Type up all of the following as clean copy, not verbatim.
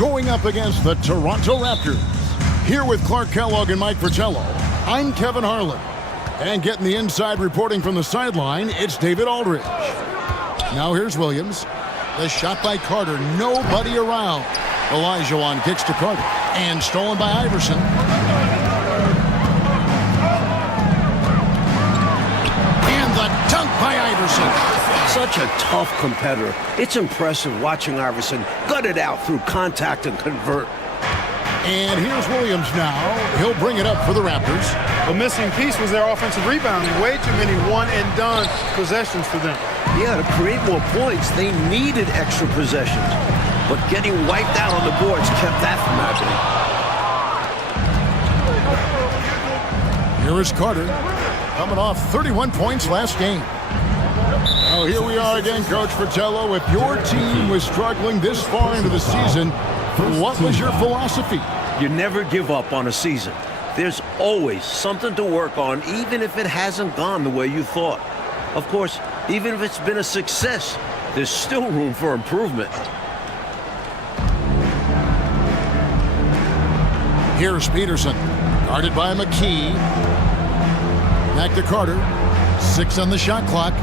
going up against the Toronto Raptors. Here with Clark Kellogg and Mike Fratello, I'm Kevin Harlan. And getting the inside reporting from the sideline, it's David Aldridge. Now here's Williams. The shot by Carter, nobody around. Olajuwon kicks to Carter, and stolen by Iverson. And the dunk by Iverson. Such a tough competitor. It's impressive watching Iverson gut it out through contact and convert. And here's Williams now. He'll bring it up for the Raptors. The missing piece was their offensive rebounding. Way too many one-and-done possessions for them. Yeah, to create more points, they needed extra possessions. But getting wiped out on the boards kept that from happening. Here is Carter, coming off 31 points last game. Oh, here we are again, Coach Fratello. If your team was struggling this far into the season, what was your philosophy? You never give up on a season. There's always something to work on, even if it hasn't gone the way you thought. Of course, even if it's been a success, there's still room for improvement. Here's Peterson, guarded by McKee. Back to Carter. 6 on the shot clock.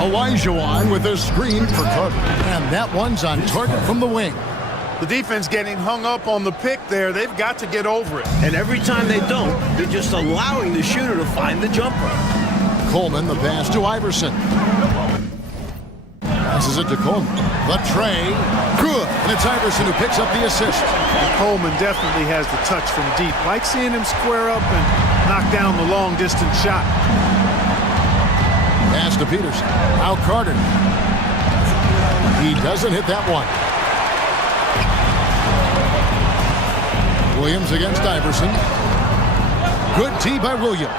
Olajuwon with a screen for Carter. And that one's on target from the wing. The defense getting hung up on the pick there. They've got to get over it. And every time they don't, they're just allowing the shooter to find the jumper. Coleman, the pass to Iverson. Passes it to Coleman. The tray. Good. And it's Iverson who picks up the assist. And Coleman definitely has the touch from deep. Like seeing him square up and knock down the long-distance shot. Pass to Peterson. Now Carter. He doesn't hit that one. Williams against Iverson. Good tee by Williams.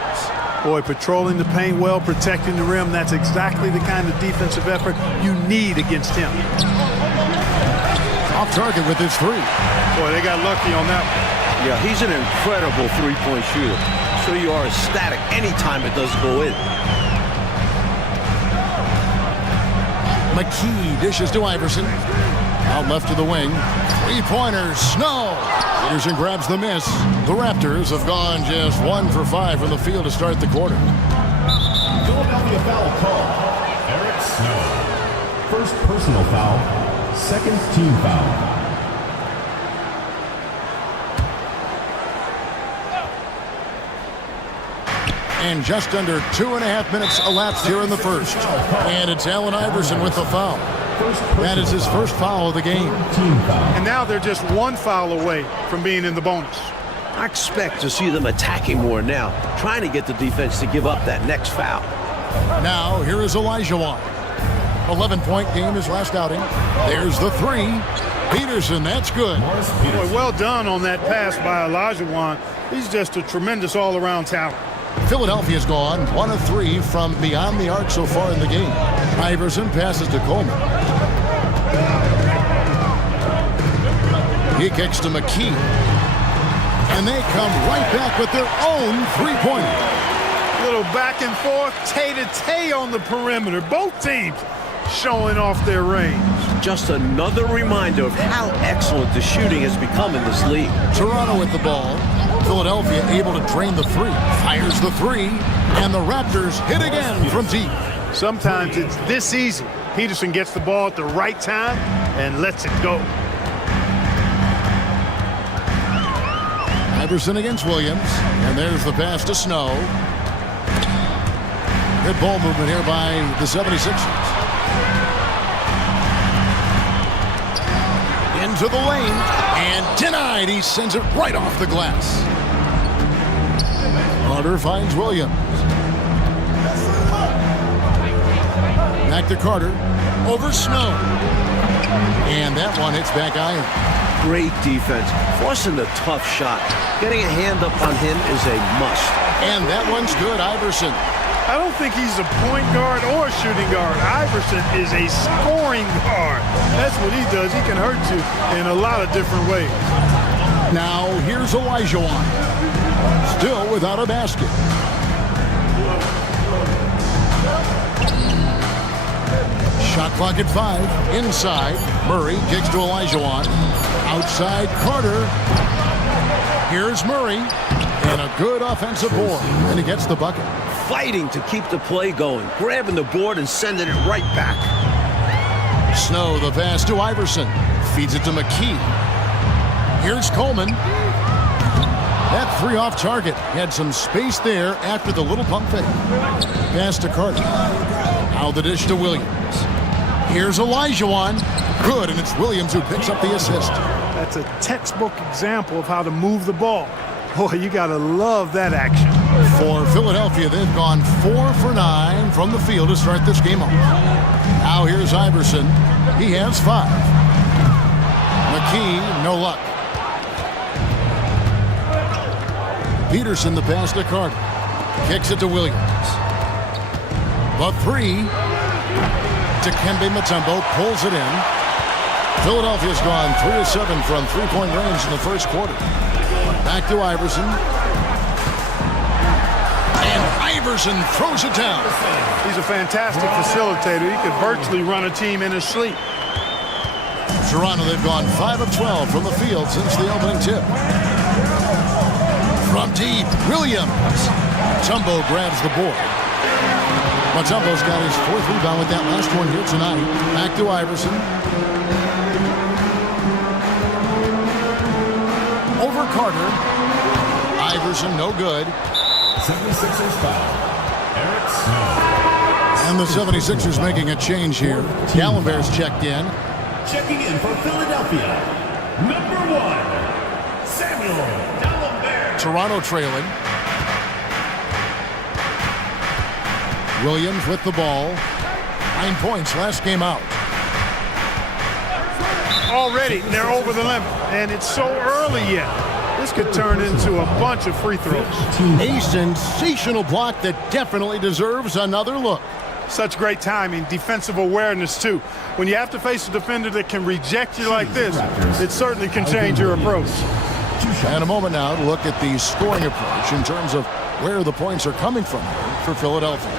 Boy, patrolling the paint well, protecting the rim. That's exactly the kind of defensive effort you need against him. Off target with his three. Boy, they got lucky on that one. Yeah, he's an incredible three-point shooter. So you are ecstatic anytime it does go in. McKee dishes to Iverson. Out left to the wing. Three-pointers. Snow. Peterson grabs the miss. The Raptors have gone just 1 for 5 from the field to start the quarter. Philadelphia foul call. Eric Snow. First personal foul. Second team foul. And just under 2.5 minutes elapsed here in the first. And it's Allen Iverson with the foul. That is his first foul of the game. And now they're just 1 foul away from being in the bonus. I expect to see them attacking more now, trying to get the defense to give up that next foul. Now, here is Olajuwon. 11-point game his last outing. There's the three. Peterson, that's good. Boy, well done on that pass by Olajuwon. He's just a tremendous all-around talent. Philadelphia's gone 1 of 3 from beyond the arc so far in the game. Iverson passes to Coleman. He kicks to McKee. And they come right back with their own three-pointer. Little back and forth, tay-to-tay on the perimeter. Both teams showing off their range. Just another reminder of how excellent the shooting has become in this league. Toronto with the ball. Philadelphia able to drain the three. Fires the three. And the Raptors hit again from deep. Sometimes it's this easy. Peterson gets the ball at the right time and lets it go. Iverson against Williams. And there's the pass to Snow. Good ball movement here by the 76ers. Into the lane. And denied. He sends it right off the glass. Carter finds Williams. Back to Carter. Over Snow. And that one hits back iron. Great defense. Forcing the tough shot. Getting a hand up on him is a must. And that one's good. Iverson. I don't think he's a point guard or a shooting guard. Iverson is a scoring guard. That's what he does. He can hurt you in a lot of different ways. Now here's Olajuwon. Still without a basket. Shot clock at 5. Inside. Murray kicks to Olajuwon. Outside Carter. Here's Murray. And a good offensive board. And he gets the bucket. Fighting to keep the play going. Grabbing the board and sending it right back. Snow, the pass to Iverson. Feeds it to McKee. Here's Coleman. That three off target. Had some space there after the little pump fake. Pass to Carter. Now the dish to Williams. Here's Olajuwon. Good, and it's Williams who picks up the assist. That's a textbook example of how to move the ball. Boy, you got to love that action. For Philadelphia, they've gone 4 for 9 from the field to start this game off. Now here's Iverson. He has 5. McKee, no luck. Peterson, the pass to Carter. Kicks it to Williams. The three. Dikembe Mutombo pulls it in. Philadelphia's gone 3 of 7 from three-point range in the first quarter. Back to Iverson. And Iverson throws it down. He's a fantastic facilitator. He could virtually run a team in his sleep. Toronto, they've gone 5 of 12 from the field since the opening tip. From deep, Williams. Mutombo grabs the board. Mutombo's got his 4th rebound with that last one here tonight. Back to Iverson. Over Carter. Iverson, no good. 76ers foul. Eric Snow. And the 76ers making a change here. Gallenberg's checked in. Checking in for Philadelphia, number 1, Samuel Gallenberg. Toronto trailing. Williams with the ball. 9 points last game out. Already, they're over the limit, and it's so early yet. This could turn into a bunch of free throws. A sensational block that definitely deserves another look. Such great timing, defensive awareness, too. When you have to face a defender that can reject you like this, it certainly can change your approach. And a moment now to look at the scoring approach in terms of where the points are coming from for Philadelphia.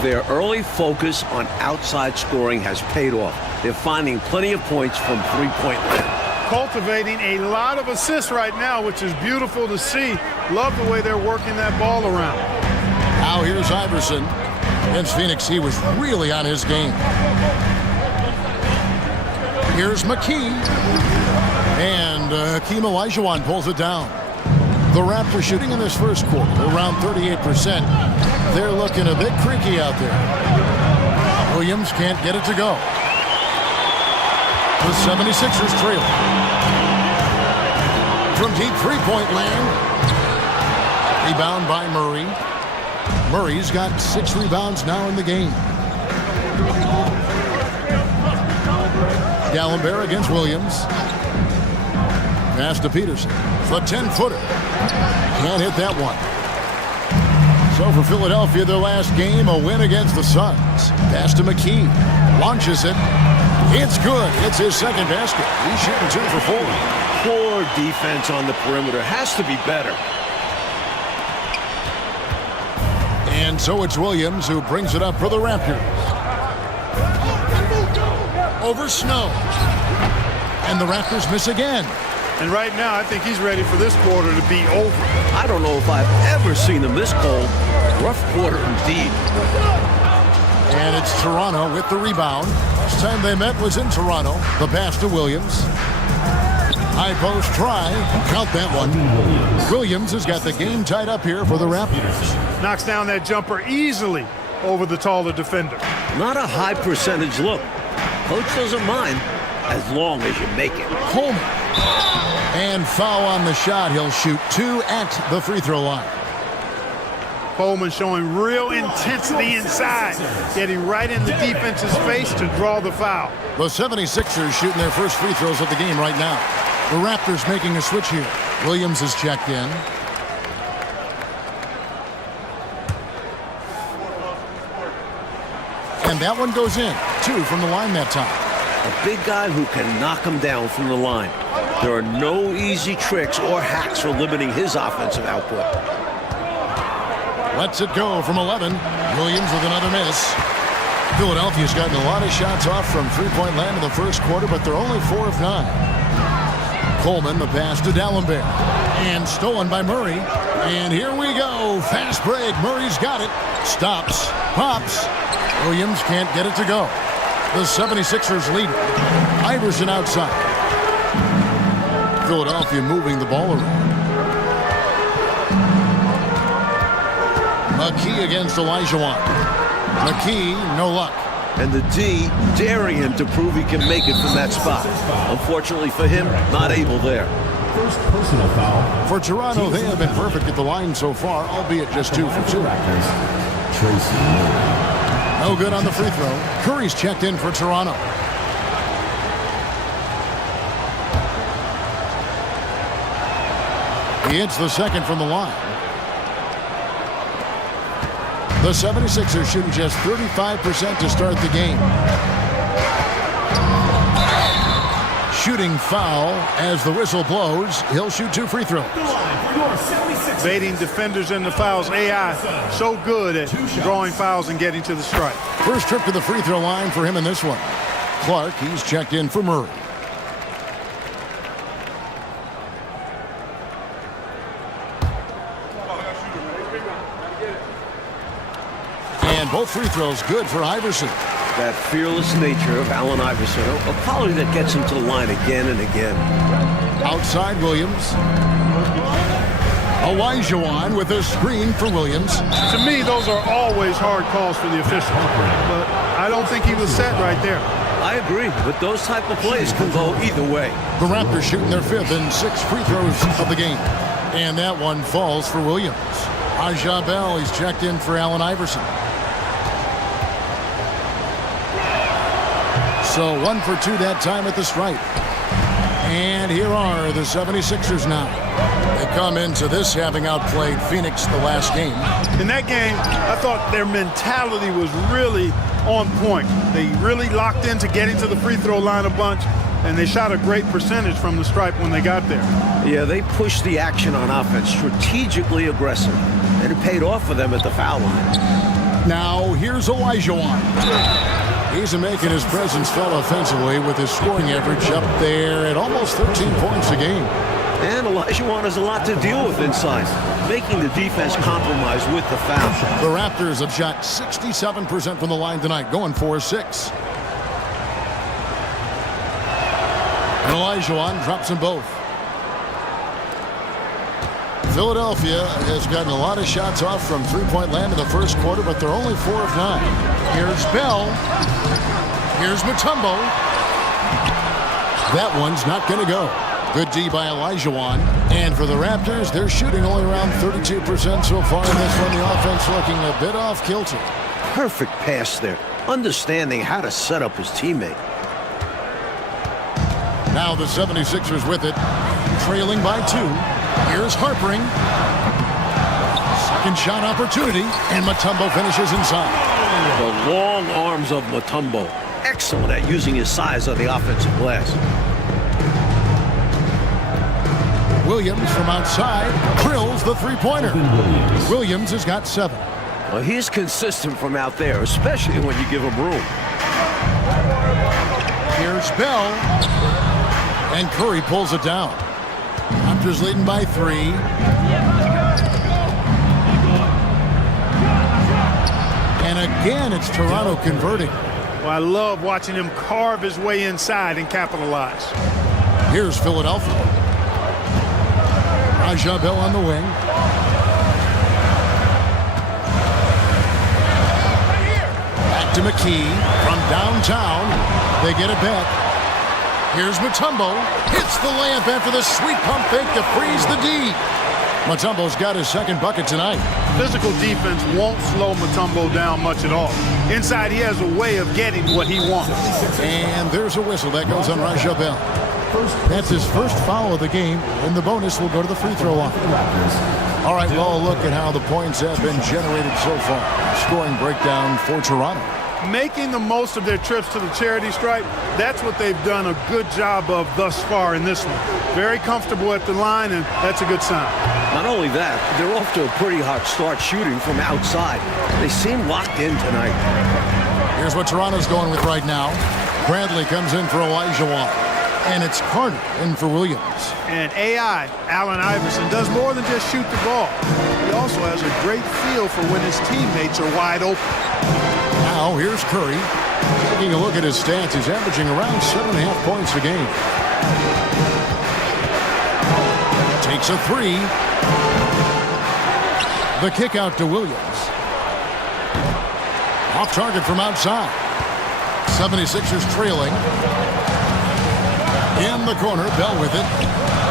Their early focus on outside scoring has paid off. They're finding plenty of points from three-point land. Cultivating a lot of assists right now, which is beautiful to see. Love the way they're working that ball around. Now here's Iverson. Against Phoenix, he was really on his game. Here's McKee. And Hakeem Olajuwon pulls it down. The Raptors shooting in this first quarter around 38%. They're looking a bit creaky out there. Williams can't get it to go. The 76ers trail. From deep three-point land. Rebound by Murray. Murray's got 6 rebounds now in the game. Gallenberg against Williams. Pass to Peterson. The 10-footer. Can't hit that one. So for Philadelphia, their last game, a win against the Suns. Pass to McKee. Launches it. It's good. It's his second basket. He's shooting 2 for 4. Poor defense on the perimeter. Has to be better. And so it's Williams who brings it up for the Raptors. Over Snow. And the Raptors miss again. And right now, I think he's ready for this quarter to be over. I don't know if I've ever seen them this cold. Rough quarter indeed. And it's Toronto with the rebound. Last time they met was in Toronto. The pass to Williams. High post try. Count that one. Williams has got the game tied up here for the Raptors. Knocks down that jumper easily over the taller defender. Not a high percentage look. Coach doesn't mind as long as you make it. Coleman. And foul on the shot. He'll shoot 2 at the free throw line. Coleman showing real intensity inside, getting right in the defense's face to draw the foul. The 76ers shooting their first free throws of the game right now. The Raptors making a switch here. Williams is checked in. And that one goes in. 2 from the line that time. A big guy who can knock him down from the line. There are no easy tricks or hacks for limiting his offensive output. Lets it go from 11. Williams with another miss. Philadelphia's gotten a lot of shots off from three-point land in the first quarter, but they're only 4 of 9. Coleman, the pass to D'Alembert. And stolen by Murray. And here we go. Fast break. Murray's got it. Stops. Pops. Williams can't get it to go. The 76ers lead it. Iverson outside. Philadelphia moving the ball around. McKee against Olajuwon. McKee, no luck. And the D daring him to prove he can make it from that spot. Unfortunately for him, not able there. First personal foul. For Toronto, they have been perfect at the line so far, albeit just 2 for 2. Raptors. Tracy. No good on the free throw. Curry's checked in for Toronto. He hits the second from the line. The 76ers shooting just 35% to start the game. Shooting foul as the whistle blows. He'll shoot 2 free throws. Baiting defenders in the fouls. AI so good at drawing fouls and getting to the strike. First trip to the free throw line for him in this one. Clark, he's checked in for Murray. And both free throws good for Iverson. That fearless nature of Allen Iverson, a quality that gets him to the line again and again. Outside Williams. Olajuwon with a screen for Williams. To me, those are always hard calls for the official. But I don't think he was set right there. I agree, but those type of plays can go either way. The Raptors shooting their 5th and 6th free throws of the game. And that one falls for Williams. Aja Bell, he's checked in for Allen Iverson. So 1 for 2 that time at the stripe. And here are the 76ers now. They come into this having outplayed Phoenix the last game. In that game, I thought their mentality was really on point. They really locked into getting to the free throw line a bunch, and they shot a great percentage from the stripe when they got there. Yeah, they pushed the action on offense, strategically aggressive, and it paid off for them at the foul line. Now here's Olajuwon. He's making his presence felt offensively with his scoring average up there at almost 13 points a game. And Olajuwon has a lot to deal with inside, making the defense compromise with the foul. The Raptors have shot 67% from the line tonight, going 4-6. And Olajuwon drops them both. Philadelphia has gotten a lot of shots off from three-point land in the first quarter, but they're only 4 of 9. Here's Bell. Here's Mutombo. That one's not going to go. Good D by Olajuwon. And for the Raptors, they're shooting only around 32% so far in this one. The offense looking a bit off kilter. Perfect pass there, understanding how to set up his teammate. Now the 76ers with it, trailing by 2. Here's Harpering. Second shot opportunity, and Mutombo finishes inside. The long arms of Mutombo. Excellent at using his size on the offensive glass. Williams from outside drills the three-pointer. Williams has got 7. Well, he's consistent from out there, especially when you give him room. Here's Bell. And Curry pulls it down. Raptors leading by 3. And again, it's Toronto converting. Well, I love watching him carve his way inside and capitalize. Here's Philadelphia. Aja Bell on the wing. Back to McKee from downtown. They get it back. Here's Mutombo. Hits the layup after the sweet pump fake to freeze the D. Mutombo's got his second bucket tonight. Physical defense won't slow Mutombo down much at all. Inside, he has a way of getting what he wants. And there's a whistle that goes on Aja Bell. That's his first foul of the game, and the bonus will go to the free throw line. All right, well, look at how the points have been generated so far. Scoring breakdown for Toronto. Making the most of their trips to the charity stripe, that's what they've done a good job of thus far in this one. Very comfortable at the line, and that's a good sign. Not only that, they're off to a pretty hot start shooting from outside. They seem locked in tonight. Here's what Toronto's going with right now. Bradley comes in for Elijah Watt. And it's Carter in for Williams. And AI, Allen Iverson, does more than just shoot the ball. He also has a great feel for when his teammates are wide open. Now here's Curry. Taking a look at his stats, he's averaging around 7.5 points a game. Takes a three. The kick out to Williams. Off target from outside. 76ers trailing. In the corner, Bell with it.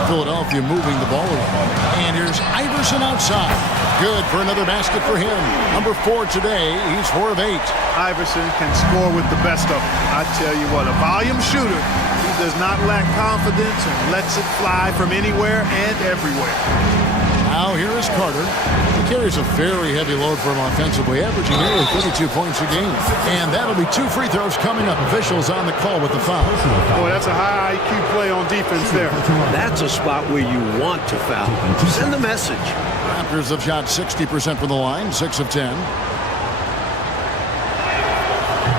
Philadelphia moving the ball around. And here's Iverson outside. Good for another basket for him. Number 4 today. He's 4 of 8. Iverson can score with the best of them. I tell you what, a volume shooter. He does not lack confidence and lets it fly from anywhere and everywhere. Now here is Carter. He carries a very heavy load for him offensively, averaging nearly 32 points a game. And that'll be 2 free throws coming up. Officials on the call with the foul. Boy, that's a high IQ play on defense there. That's a spot where you want to foul. Send the message. Raptors have shot 60% from the line, 6 of 10.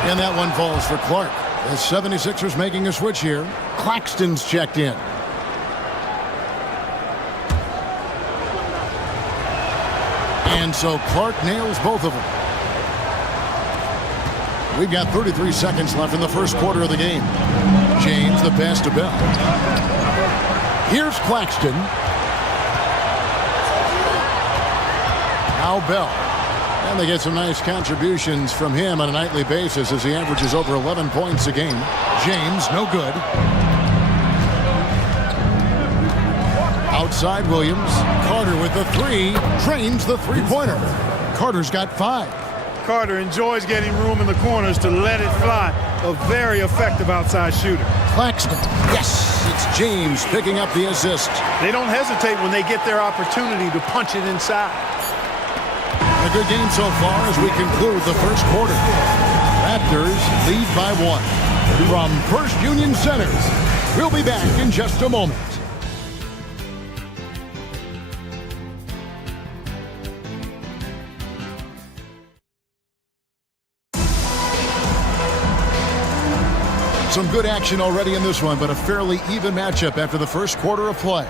And that one falls for Clark. The 76ers making a switch here. Claxton's checked in. And so Clark nails both of them. We've got 33 seconds left in the first quarter of the game. James, the pass to Bell. Here's Claxton. Now Bell. And they get some nice contributions from him on a nightly basis as he averages over 11 points a game. James, no good. Outside Williams. Carter with the three. Drains the three-pointer. Carter's got 5. Carter enjoys getting room in the corners to let it fly. A very effective outside shooter. Claxton. Yes, it's James picking up the assist. They don't hesitate when they get their opportunity to punch it inside. A good game so far as we conclude the first quarter. Raptors lead by 1. From First Union Center, we'll be back in just a moment. Some good action already in this one, but a fairly even matchup after the first quarter of play.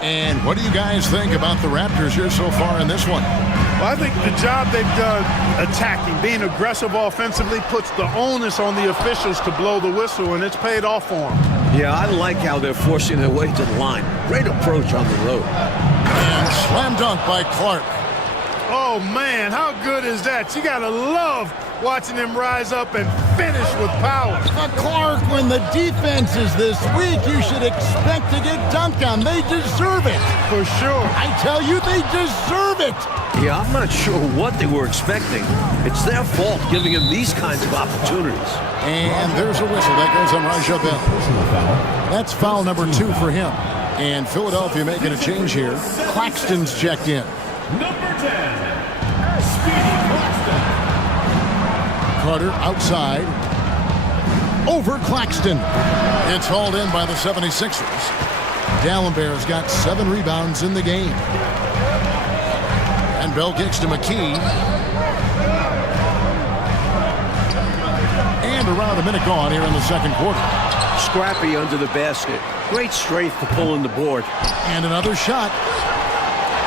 And what do you guys think about the Raptors here so far in this one? Well, I think the job they've done attacking, being aggressive offensively, puts the onus on the officials to blow the whistle, and it's paid off for them. Yeah, I like how they're forcing their way to the line. Great approach on the road. And slam dunk by Clark. Oh, man, how good is that? You got to love watching them rise up and finish with power. Clark, when the defense is this weak, you should expect to get dunked on. They deserve it. For sure. I tell you, they deserve it. Yeah, I'm not sure what they were expecting. It's their fault giving him these kinds of opportunities. And there's a whistle. That goes on Raja Bell. That's foul number 2 for him. And Philadelphia making a change here. Claxton's checked in. Number 10, Speedy Claxton. Carter outside. Over Claxton. It's hauled in by the 76ers. Dallenberg's got 7 rebounds in the game. And Bell kicks to McKee. And around a minute gone here in the second quarter. Scrappy under the basket. Great strength to pull in the board. And another shot.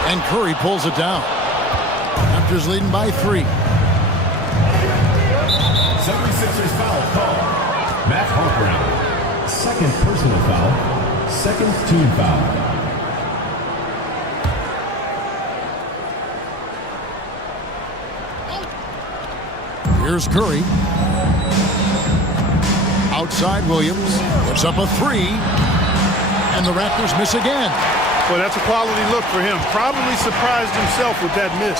And Curry pulls it down. Raptors leading by 3. 76ers foul call. Matt Harper. Second personal foul. Second team foul. Here's Curry. Outside Williams. Puts up a 3. And the Raptors miss again. Well, that's a quality look for him. Probably surprised himself with that miss.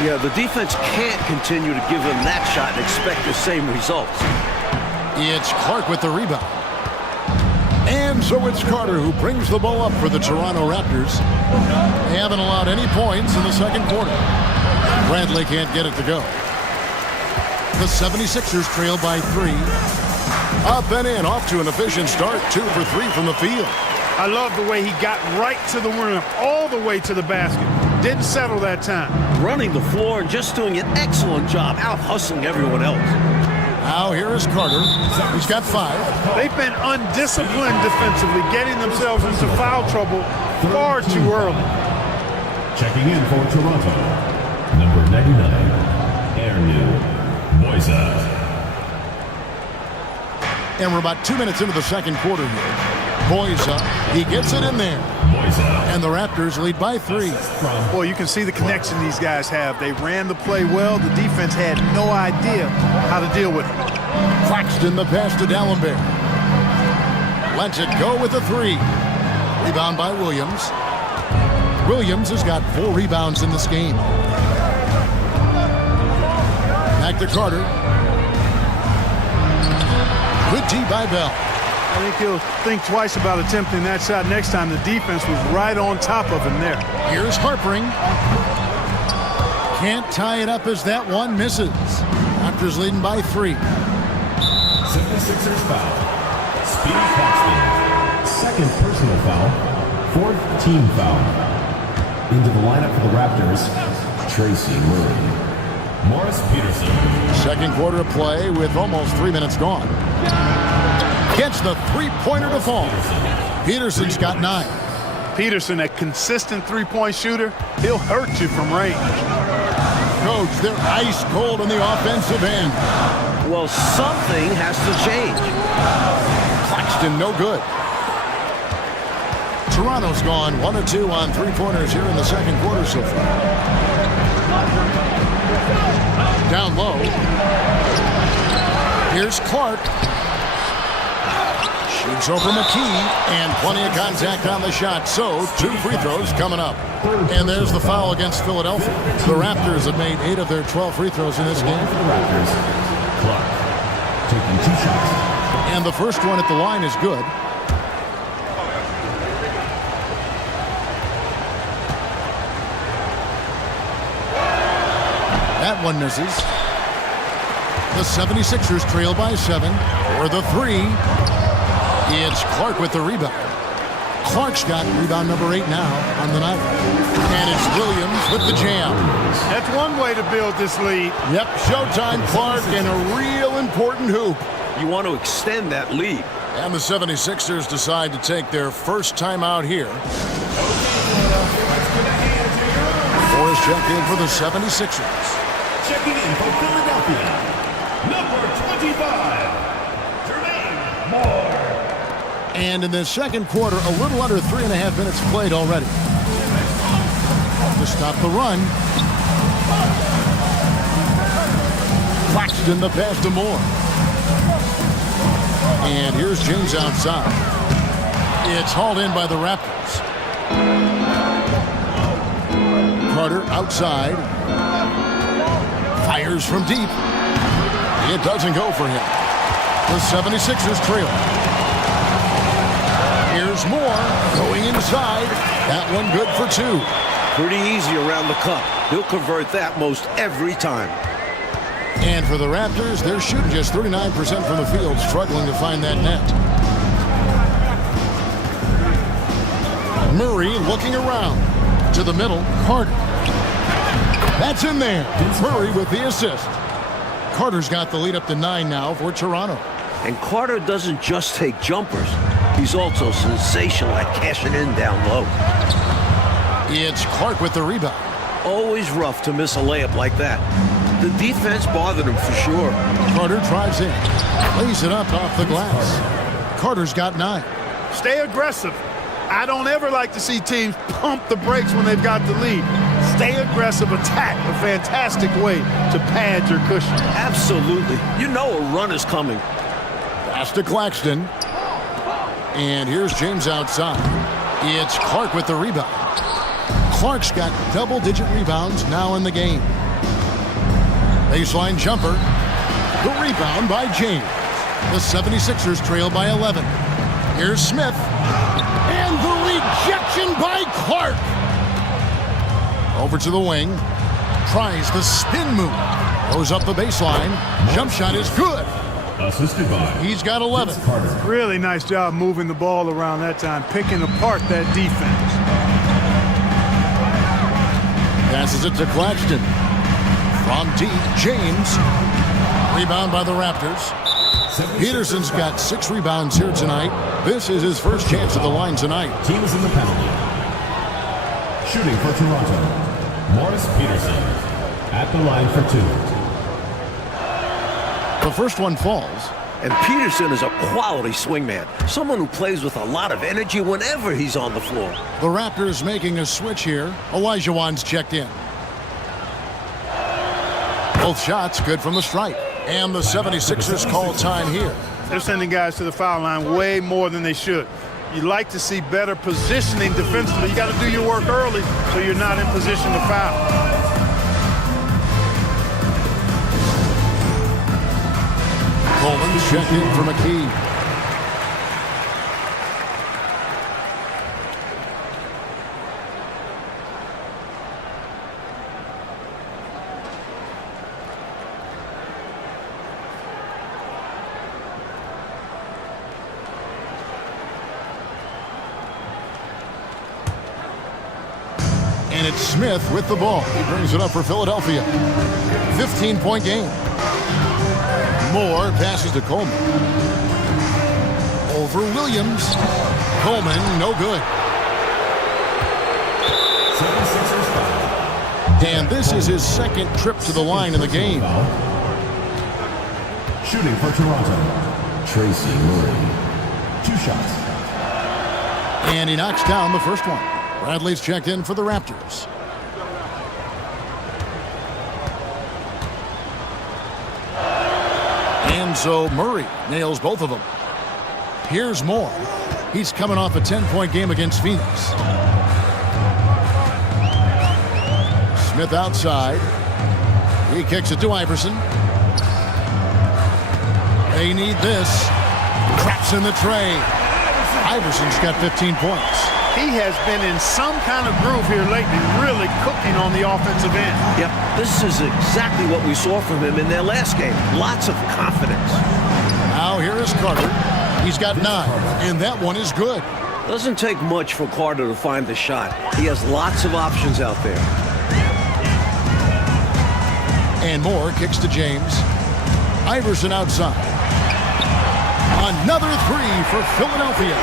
Yeah, the defense can't continue to give him that shot and expect the same results. It's Clark with the rebound. And so it's Carter who brings the ball up for the Toronto Raptors. They haven't allowed any points in the second quarter. Bradley can't get it to go. The 76ers trail by 3. Up and in, off to an efficient start. 2 for 3 from the field. I love the way he got right to the rim, all the way to the basket. Didn't settle that time. Running the floor and just doing an excellent job out hustling everyone else. Now here is Carter. He's got 5. They've been undisciplined defensively, getting themselves into foul trouble far too early. Checking in for Toronto, number 99, Ernie Moisa. And we're about 2 minutes into the second quarter here. Boysa, he gets it in there. Moisa. And the Raptors lead by 3. Boy, you can see the connection these guys have. They ran the play well. The defense had no idea how to deal with it. Claxton the pass to Dallenberg. Lets it go with a 3. Rebound by Williams. Williams has got 4 rebounds in this game. Back to Carter. Good D by Bell. I think he'll think twice about attempting that shot next time. The defense was right on top of him there. Here's Harpering. Can't tie it up as that one misses. Raptors leading by 3. 76ers foul. Speedy Claxton. Second personal foul. 4th team foul. Into the lineup for the Raptors, Tracy Murray. Morris Peterson. Second quarter of play with almost 3 minutes gone. Gets the three-pointer to fall. Peterson's got 9. Peterson, a consistent three-point shooter, he'll hurt you from range. Coach, they're ice cold on the offensive end. Well, something has to change. Claxton, no good. Toronto's gone 1 of 2 on three-pointers here in the second quarter so far. Down low. Here's Clark. Shoots over McKee, and plenty of contact on the shot. So, 2 free throws coming up. And there's the foul against Philadelphia. The Raptors have made 8 of their 12 free throws in this game. Clark taking 2 shots. And the first one at the line is good. That one misses. The 76ers trail by 7 for the 3. It's Clark with the rebound. Clark's got rebound number 8 now on the night. And it's Williams with the jam. That's one way to build this lead. Yep, showtime Clark and a real important hoop. You want to extend that lead. And the 76ers decide to take their first time out here. Forrest check in for the 76ers. Checking in for Philadelphia, number 25, Jermaine Moore. And in the second quarter, a little under 3.5 minutes played already. To stop the run. Claxton the pass to Moore. And here's James outside. It's hauled in by the Raptors. Carter outside. Fires from deep. It doesn't go for him. The 76ers trail. Here's Moore going inside. That one good for 2. Pretty easy around the cup. He'll convert that most every time. And for the Raptors, they're shooting just 39% from the field, struggling to find that net. Murray looking around. To the middle, Carter. That's in there. Murray with the assist. Carter's got the lead up to 9 now for Toronto. And Carter doesn't just take jumpers. He's also sensational at cashing in down low. It's Clark with the rebound. Always rough to miss a layup like that. The defense bothered him for sure. Carter drives in. Lays it up off the glass. Carter's got 9. Stay aggressive. I don't ever like to see teams pump the brakes when they've got the lead. Stay aggressive, attack, a fantastic way to pad your cushion. Absolutely. You know a run is coming. Pass to Claxton. And here's James outside. It's Clark with the rebound. Clark's got double-digit rebounds now in the game. Baseline jumper. The rebound by James. The 76ers trail by 11. Here's Smith. And the rejection by Clark. Over to the wing. Tries the spin move. Goes up the baseline. Jump shot is good. Assisted by. He's got 11. Really nice job moving the ball around that time, picking apart that defense. Passes it to Claxton. From deep, James. Rebound by the Raptors. Peterson's got 6 rebounds here tonight. This is his first chance at the line tonight. Team is in the penalty. Shooting for Toronto, Morris Peterson at the line for 2. The first one falls. And Peterson is a quality swingman, someone who plays with a lot of energy whenever he's on the floor. The Raptors making a switch here. Olajuwon's checked in. Both shots good from the stripe. And the 76ers call time here. They're sending guys to the foul line way more than they should. You like to see better positioning defensively. You got to do your work early so you're not in position to foul. Coleman's checked in for McKee. And it's Smith with the ball. He brings it up for Philadelphia. 15-point game. Moore passes to Coleman. Over Williams. Coleman, no good. 76ers foul. And this is his second trip to the line in the game. Shooting for Toronto, Tracy Murray. 2 shots. And he knocks down the first one. Bradley's checked in for the Raptors. And so Murray nails both of them. Here's Moore. He's coming off a 10-point game against Phoenix. Smith outside. He kicks it to Iverson. They need this. Traps in the tray. Iverson's got 15 points. He has been in some kind of groove here lately, really cooking on the offensive end. Yep, this is exactly what we saw from him in their last game. Lots of confidence. Now here is Carter. He's got 9, and that one is good. Doesn't take much for Carter to find the shot. He has lots of options out there. And Moore kicks to James. Iverson outside. Another 3 for Philadelphia.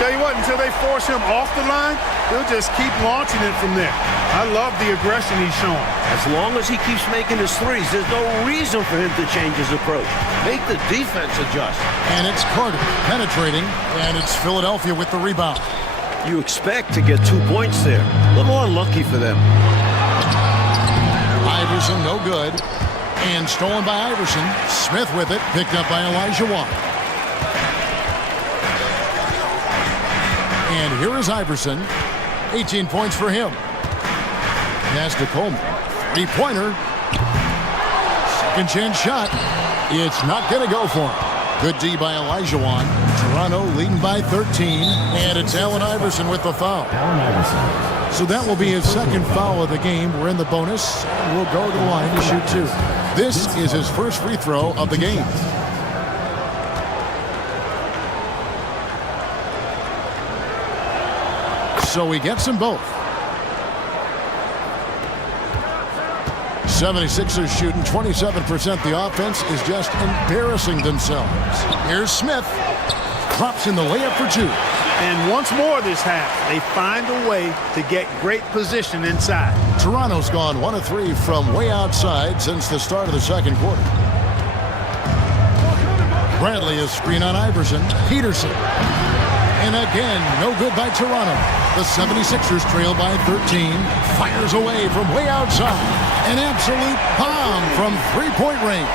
Tell you what, until they force him off the line, they'll just keep launching it from there. I love the aggression he's showing. As long as he keeps making his threes, there's no reason for him to change his approach. Make the defense adjust. And it's Carter penetrating, and it's Philadelphia with the rebound. You expect to get 2 points there. A little unlucky for them. Iverson, no good. And stolen by Iverson. Smith with it, picked up by Olajuwon. And here is Iverson. 18 points for him. Pass to Coleman. 3-pointer. Second chance shot. It's not going to go for him. Good D by Olajuwon. Toronto leading by 13. And it's Allen Iverson with the foul. Allen Iverson. So that will be his second foul of the game. We're in the bonus. And we'll go to the line to shoot 2. This is his first free throw of the game. So he gets them both. 76ers shooting 27%. The offense is just embarrassing themselves. Here's Smith. Drops in the layup for 2. And once more this half, they find a way to get great position inside. Toronto's gone 1 of 3 from way outside since the start of the second quarter. Bradley is screen on Iverson. Peterson. And again, no good by Toronto. The 76ers trail by 13. Fires away from way outside. An absolute bomb from 3-point range.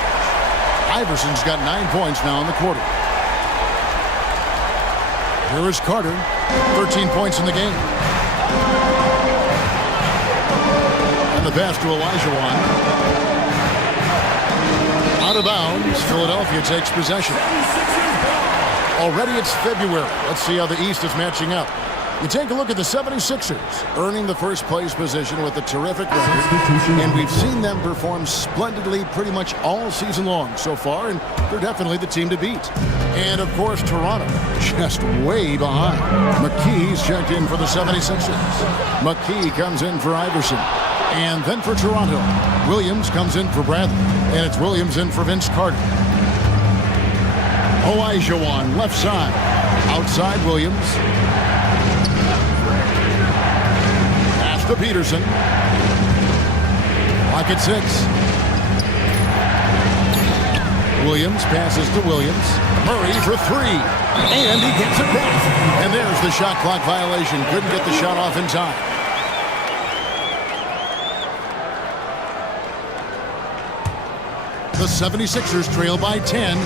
Iverson's got 9 points now in the quarter. Here is Carter. 13 points in the game. And the pass to Olajuwon. Out of bounds. Philadelphia takes possession. Already it's February. Let's see how the East is matching up. You take a look at the 76ers, earning the first place position with a terrific record. And we've seen them perform splendidly pretty much all season long so far, and they're definitely the team to beat. And, of course, Toronto, just way behind. McKee's checked in for the 76ers. McKee comes in for Iverson. And then for Toronto, Williams comes in for Bradley. And it's Williams in for Vince Carter. Olajuwon left side. Outside Williams. Pass to Peterson. Clock at 6. Williams passes to Williams. Murray for 3. And he gets it back. And there's the shot clock violation. Couldn't get the shot off in time. The 76ers trail by 10.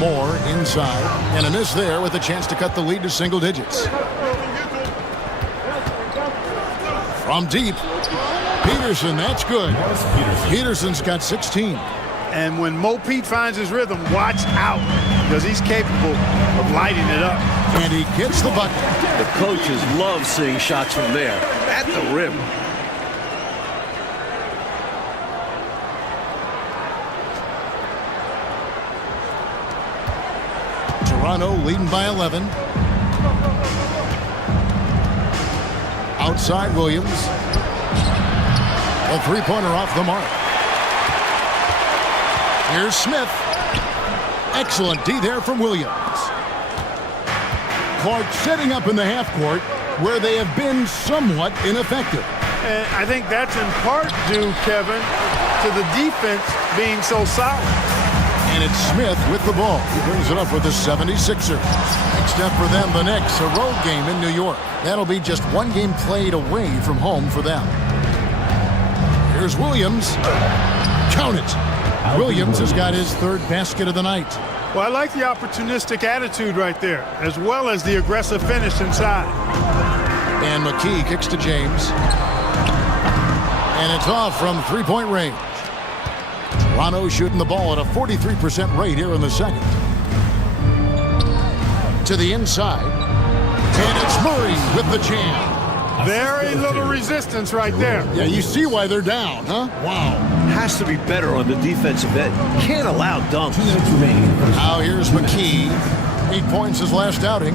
Moore inside. And a miss there with a chance to cut the lead to single digits. From deep. Peterson, that's good. Peterson's got 16. And when Mo Pete finds his rhythm, watch out, because he's capable of lighting it up. And he gets the bucket. The coaches love seeing shots from there, at the rim. Toronto leading by 11. Outside Williams. A three-pointer off the mark. Here's Smith. Excellent D there from Williams. Clark setting up in the half court where they have been somewhat ineffective. And I think that's in part due, Kevin, to the defense being so solid. And it's Smith with the ball. He brings it up with the 76ers. Next step for them, the Knicks, a road game in New York. That'll be just one game played away from home for them. Here's Williams. Count it. Williams has got his third basket of the night. Well, I like the opportunistic attitude right there, as well as the aggressive finish inside. And McKee kicks to James. And it's off from three-point range. Toronto shooting the ball at a 43% rate here in the second. To the inside. And it's Murray with the jam. Very little resistance right there. Yeah, you see why they're down, huh? Wow. Has to be better on the defensive end. Can't allow dunks. Now here's McKee. 8 points his last outing.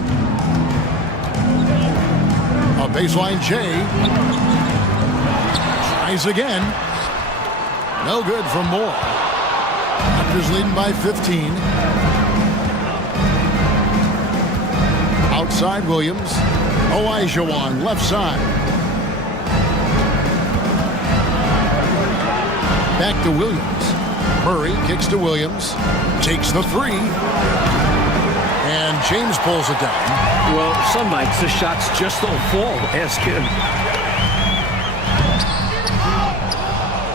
A baseline J. Tries again. No good from Moore. Raptors leading by 15. Outside Williams. Olajuwon left side. Back to Williams. Murray kicks to Williams. Takes the three. And James pulls it down. Well, some nights the shots just don't fall. Ask him.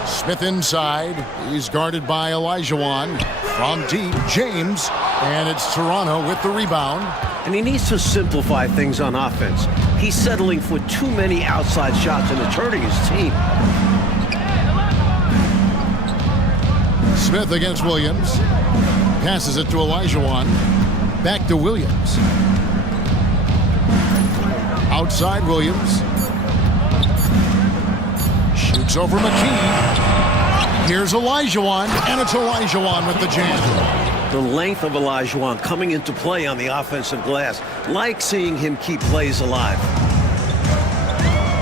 Smith inside. He's guarded by Olajuwon. From deep, James. And it's Toronto with the rebound. And he needs to simplify things on offense. He's settling for too many outside shots and it's hurting his team. Smith against Williams. Passes it to Olajuwon. Back to Williams. Outside Williams. Shoots over McKee. Here's Olajuwon, and it's Olajuwon with the jam. The length of Olajuwon coming into play on the offensive glass. Like seeing him keep plays alive.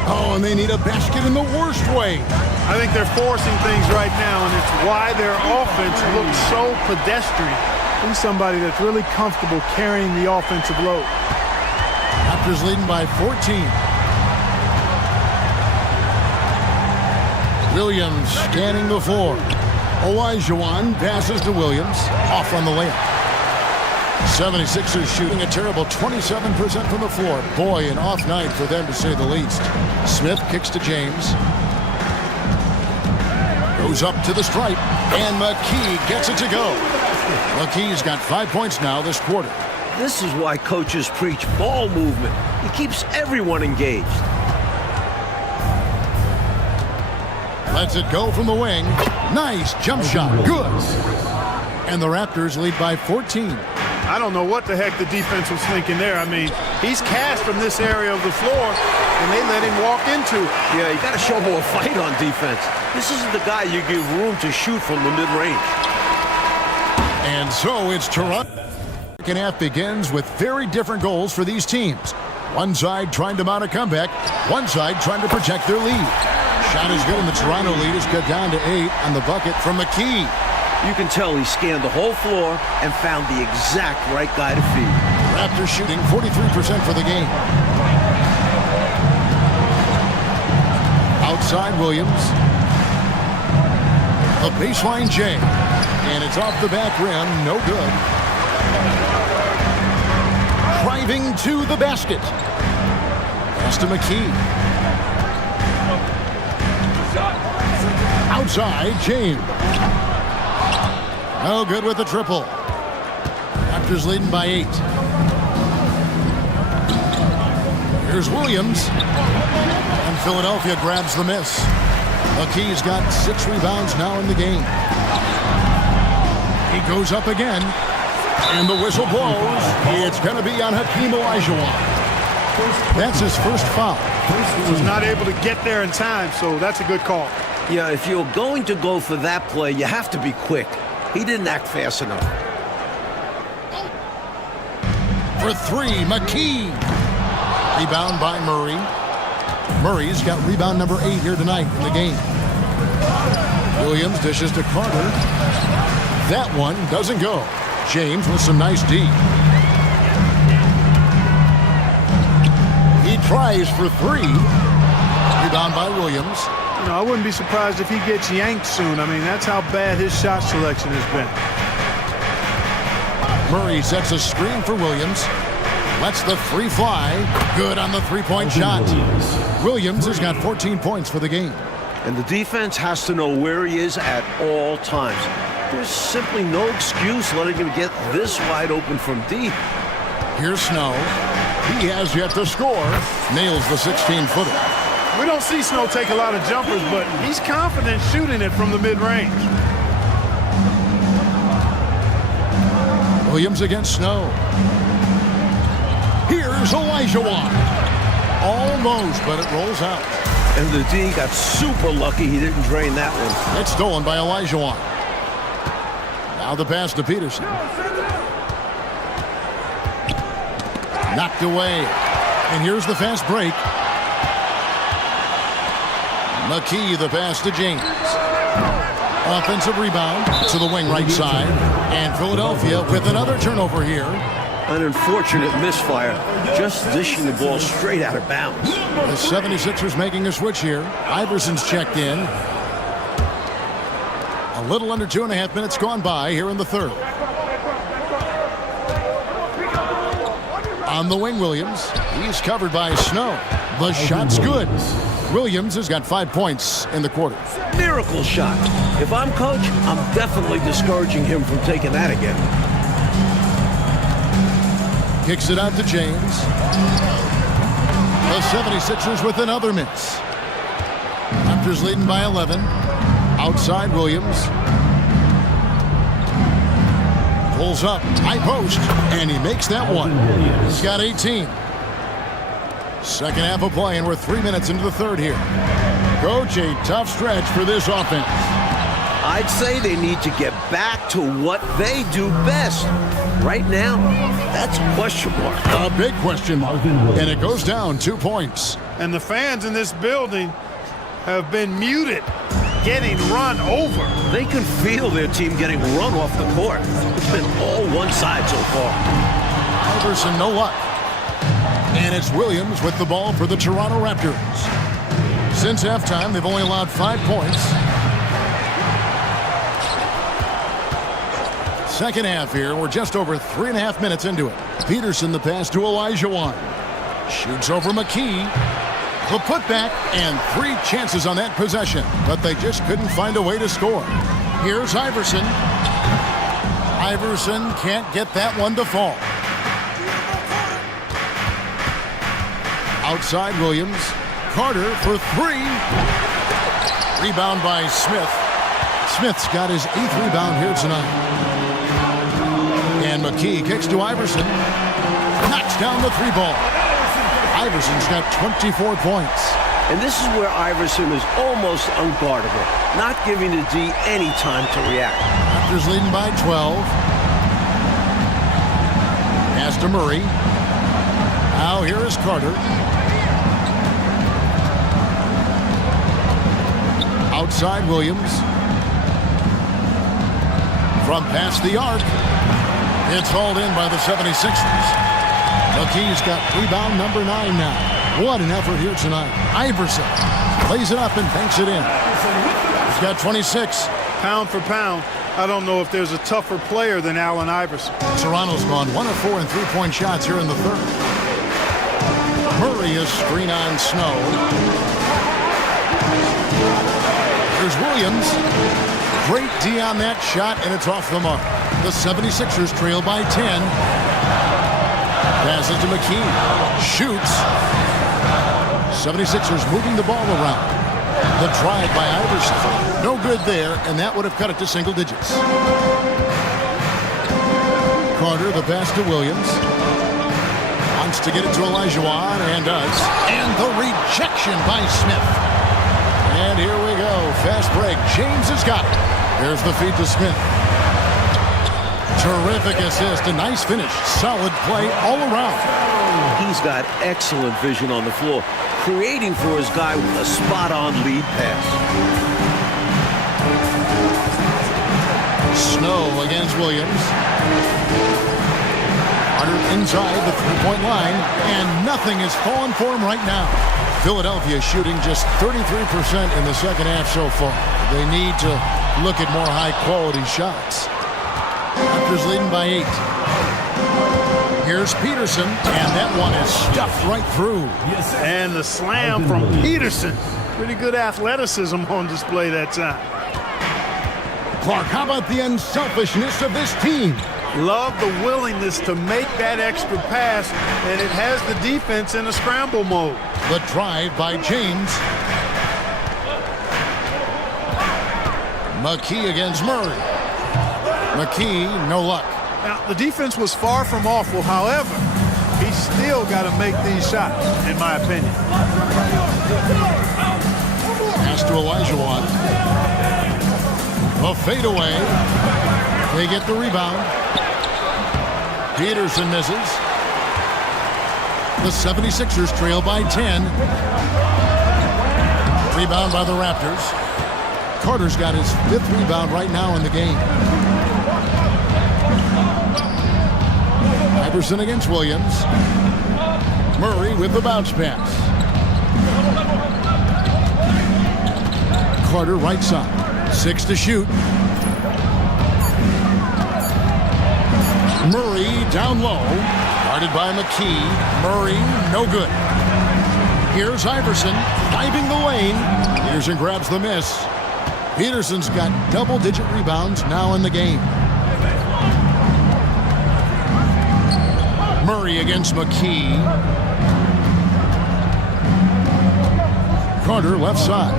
Oh, and they need a basket in the worst way. I think they're forcing things right now, and it's why their offense looks so pedestrian. He's somebody that's really comfortable carrying the offensive load. Raptors leading by 14. Williams scanning the floor. Olajuwon passes to Williams. Off on the layup. 76ers shooting a terrible 27% from the floor. Boy, an off night for them to say the least. Smith kicks to James. Goes up to the stripe. And McKee gets it to go. McKee's got 5 points now this quarter. This is why coaches preach ball movement. It keeps everyone engaged. Lets it go from the wing. Nice jump shot. Good. And the Raptors lead by 14. I don't know what the heck the defense was thinking there. I mean, he's cast from this area of the floor, and they let him walk into it. Yeah, you got to show more fight on defense. This isn't the guy you give room to shoot from the mid-range. And so it's Toronto. The second half begins with very different goals for these teams. One side trying to mount a comeback. One side trying to protect their lead. Shot is good, and the Toronto lead is cut down to 8 on the bucket from McKee. You can tell he scanned the whole floor and found the exact right guy to feed. Raptors shooting 43% for the game. Outside Williams. A baseline J. And it's off the back rim. No good. Driving to the basket. Pass to McKee. Outside James. No good with the triple. Raptors leading by 8. Here's Williams. And Philadelphia grabs the miss. McKee's got 6 rebounds now in the game. He goes up again. And the whistle blows. It's going to be on Hakeem Olajuwon. That's his first foul. He was not able to get there in time, so that's a good call. Yeah, if you're going to go for that play, you have to be quick. He didn't act fast enough. For 3, McKee. Rebound by Murray. Murray's got rebound number 8 here tonight in the game. Williams dishes to Carter. That one doesn't go. James with some nice D. He tries for 3. Rebound by Williams. You know, I wouldn't be surprised if he gets yanked soon. I mean, that's how bad his shot selection has been. Murray sets a screen for Williams. Lets the 3 fly. Good on the 3-point shot. Williams has got 14 points for the game. And the defense has to know where he is at all times. There's simply no excuse letting him get this wide open from deep. Here's Snow. He has yet to score. Nails the 16-footer. We don't see Snow take a lot of jumpers, but he's confident shooting it from the mid-range. Williams against Snow. Here's Olajuwon. Almost, but it rolls out. And the D got super lucky he didn't drain that one. It's stolen by Olajuwon. Now the pass to Peterson. Knocked away. And here's the fast break. McKee, the pass to James. Offensive rebound to the wing right side. And Philadelphia with another turnover here. An unfortunate misfire, just dishing the ball straight out of bounds. The 76ers making a switch here. Iverson's checked in. A little under 2.5 minutes gone by here in the third. On the wing, Williams. He's covered by Snow. The shot's good. Williams has got 5 points in the quarter. Miracle shot. If I'm coach, I'm definitely discouraging him from taking that again. Kicks it out to James. The 76ers with another miss. Raptors leading by 11. Outside Williams. Pulls up, high post, and he makes that one. He's got 18. Second half of play, and we're 3 minutes into the third here. Coach, a tough stretch for this offense. I'd say they need to get back to what they do best. Right now, that's a question mark. A big question mark. And it goes down 2 points. And the fans in this building have been muted, getting run over. They can feel their team getting run off the court. It's been all one side so far. Iverson, no luck. And it's Williams with the ball for the Toronto Raptors. Since halftime, they've only allowed 5 points. Second half here. We're just over 3.5 minutes into it. Peterson, the pass to Olajuwon. Shoots over McKee. The putback, and 3 chances on that possession, but they just couldn't find a way to score. Here's Iverson. Iverson can't get that one to fall. Outside Williams. Carter for 3. Rebound by Smith. Smith's got his 8th rebound here tonight. And McKee kicks to Iverson. Knocks down the 3 ball. Iverson's got 24 points. And this is where Iverson is almost unguardable, not giving the D any time to react. Raptors leading by 12. Pass to Murray. Now here is Carter. Outside Williams. From past the arc. It's hauled in by the 76ers. McKee's got rebound number 9 now. What an effort here tonight. Iverson plays it up and banks it in. He's got 26. Pound for pound, I don't know if there's a tougher player than Allen Iverson. Toronto's gone 1 of 4 in three-point shots here in the third. Murray is screen on Snow. Here's Williams. Great D on that shot, and it's off the mark. The 76ers trail by 10. Passes to McKee. Shoots. 76ers moving the ball around. The drive by Iverson. No good there, and that would have cut it to single digits. Carter, the pass to Williams. Wants to get it to Olajuwon, and does. And the rejection by Smith. And here we go. Fast break. James has got it. There's the feed to Smith. Terrific assist. A nice finish. Solid play all around. He's got excellent vision on the floor, creating for his guy with a spot-on lead pass. Snow against Williams. Carter inside the three-point line, and nothing is falling for him right now. Philadelphia shooting just 33% in the second half so far. They need to look at more high-quality shots. Raptors leading by 8. Here's Peterson, and that one is stuffed right through. And the slam from Peterson. Pretty good athleticism on display that time. Clark, how about the unselfishness of this team? Love the willingness to make that extra pass, and it has the defense in a scramble mode. The drive by James. McKee against Murray. McKee, no luck. Now, the defense was far from awful. However, he's still got to make these shots, in my opinion. Pass to Olajuwon. A fadeaway. They get the rebound. Peterson misses. The 76ers trail by 10. Rebound by the Raptors. Carter's got his 5th rebound right now in the game. Iverson against Williams. Murray with the bounce pass. Carter right side. 6 to shoot. Murray down low. Guarded by McKee. Murray, no good. Here's Iverson diving the lane. Peterson grabs the miss. Peterson's got double-digit rebounds now in the game. Murray against McKee. Carter left side.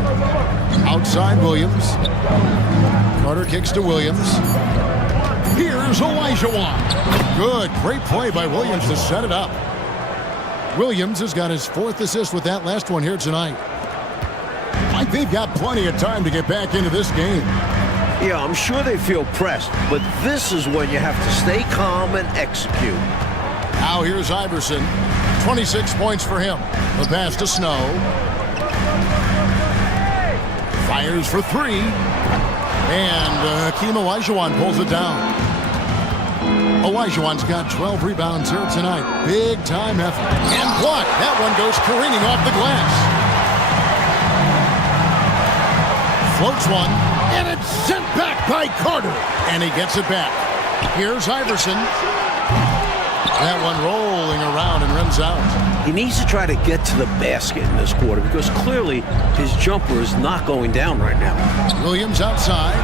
Outside Williams. Carter kicks to Williams. Here's Olajuwon. Good, great play by Williams to set it up. Williams has got his 4th assist with that last one here tonight. I think they've got plenty of time to get back into this game. Yeah, I'm sure they feel pressed, but this is when you have to stay calm and execute. Now here's Iverson. 26 points for him. The pass to Snow. Fires for 3. And Hakeem Olajuwon pulls it down. Olajuwon's got 12 rebounds here tonight. Big time effort. And blocked. That one goes careening off the glass. Floats one. And it's sent back by Carter. And he gets it back. Here's Iverson. That one rolling around and rims out. He needs to try to get to the basket in this quarter because clearly his jumper is not going down right now. Williams outside.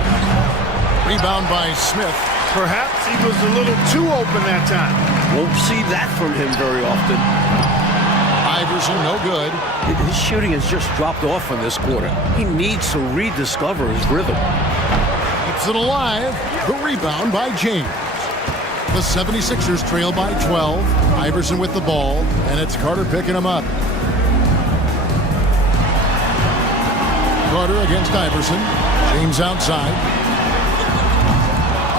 Rebound by Smith. Perhaps he was a little too open that time. Won't see that from him very often. Iverson, no good. His shooting has just dropped off in this quarter. He needs to rediscover his rhythm. Keeps it alive. The rebound by James. The 76ers trail by 12. Iverson with the ball, and it's Carter picking him up. Carter against Iverson. James outside.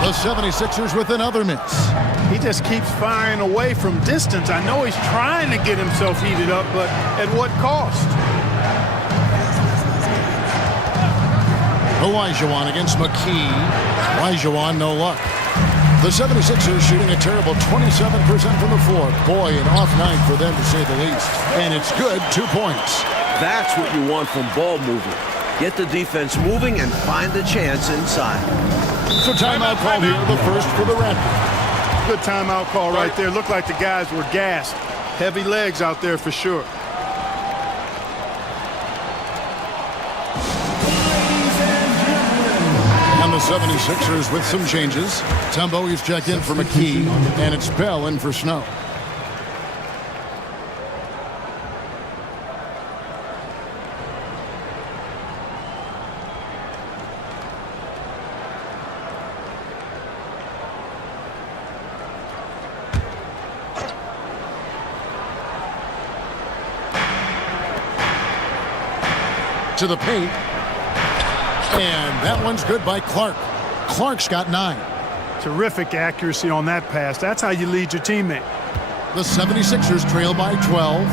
The 76ers with another miss. He just keeps firing away from distance. I know he's trying to get himself heated up, but at what cost? Olajuwon against McKee. Olajuwon, no luck. The 76ers shooting a terrible 27% from the floor. Boy, an off night for them to say the least. And it's good, 2 points. That's what you want from ball movement. Get the defense moving and find the chance inside. So timeout called here, the first for the Raptors. Good timeout call right there. Looked like the guys were gassed. Heavy legs out there for sure. And the 76ers with some changes. Tumbo, he's checked in for McKee, and it's Bell in for Snow. To the paint. And that one's good by Clark. Clark's got 9. Terrific accuracy on that pass. That's how you lead your teammate. The 76ers trail by 12.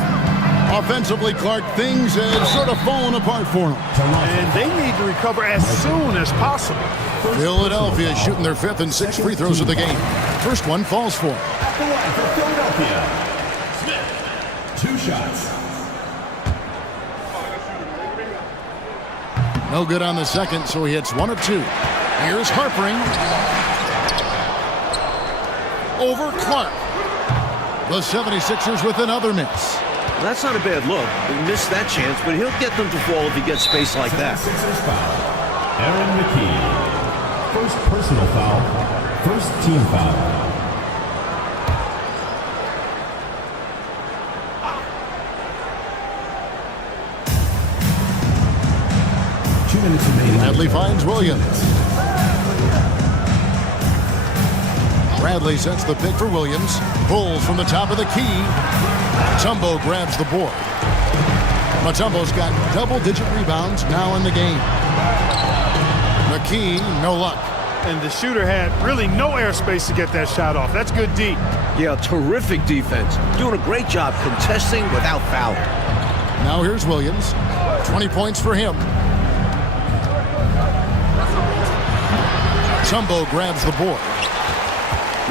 Offensively, Clark, things have sort of fallen apart for him. And they need to recover as soon as possible. Philadelphia shooting their 5th and 6th free throws of the game. First one falls for him. At the line for Philadelphia, Smith. 2 shots. No good on the second, so he hits 1 of 2. Here's Harpering. Over Clark. The 76ers with another miss. That's not a bad look. He missed that chance, but he'll get them to fall if he gets space like that. 76ers foul. Aaron McKee. First personal foul. First team foul. Bradley finds Williams. Bradley sets the pick for Williams. Pulls from the top of the key. Mutombo grabs the board. Mutombo's got double-digit rebounds now in the game. McKee, no luck. And the shooter had really no airspace to get that shot off. That's good D. Yeah, terrific defense. Doing a great job contesting without fouling. Now here's Williams. 20 points for him. Mutombo grabs the board.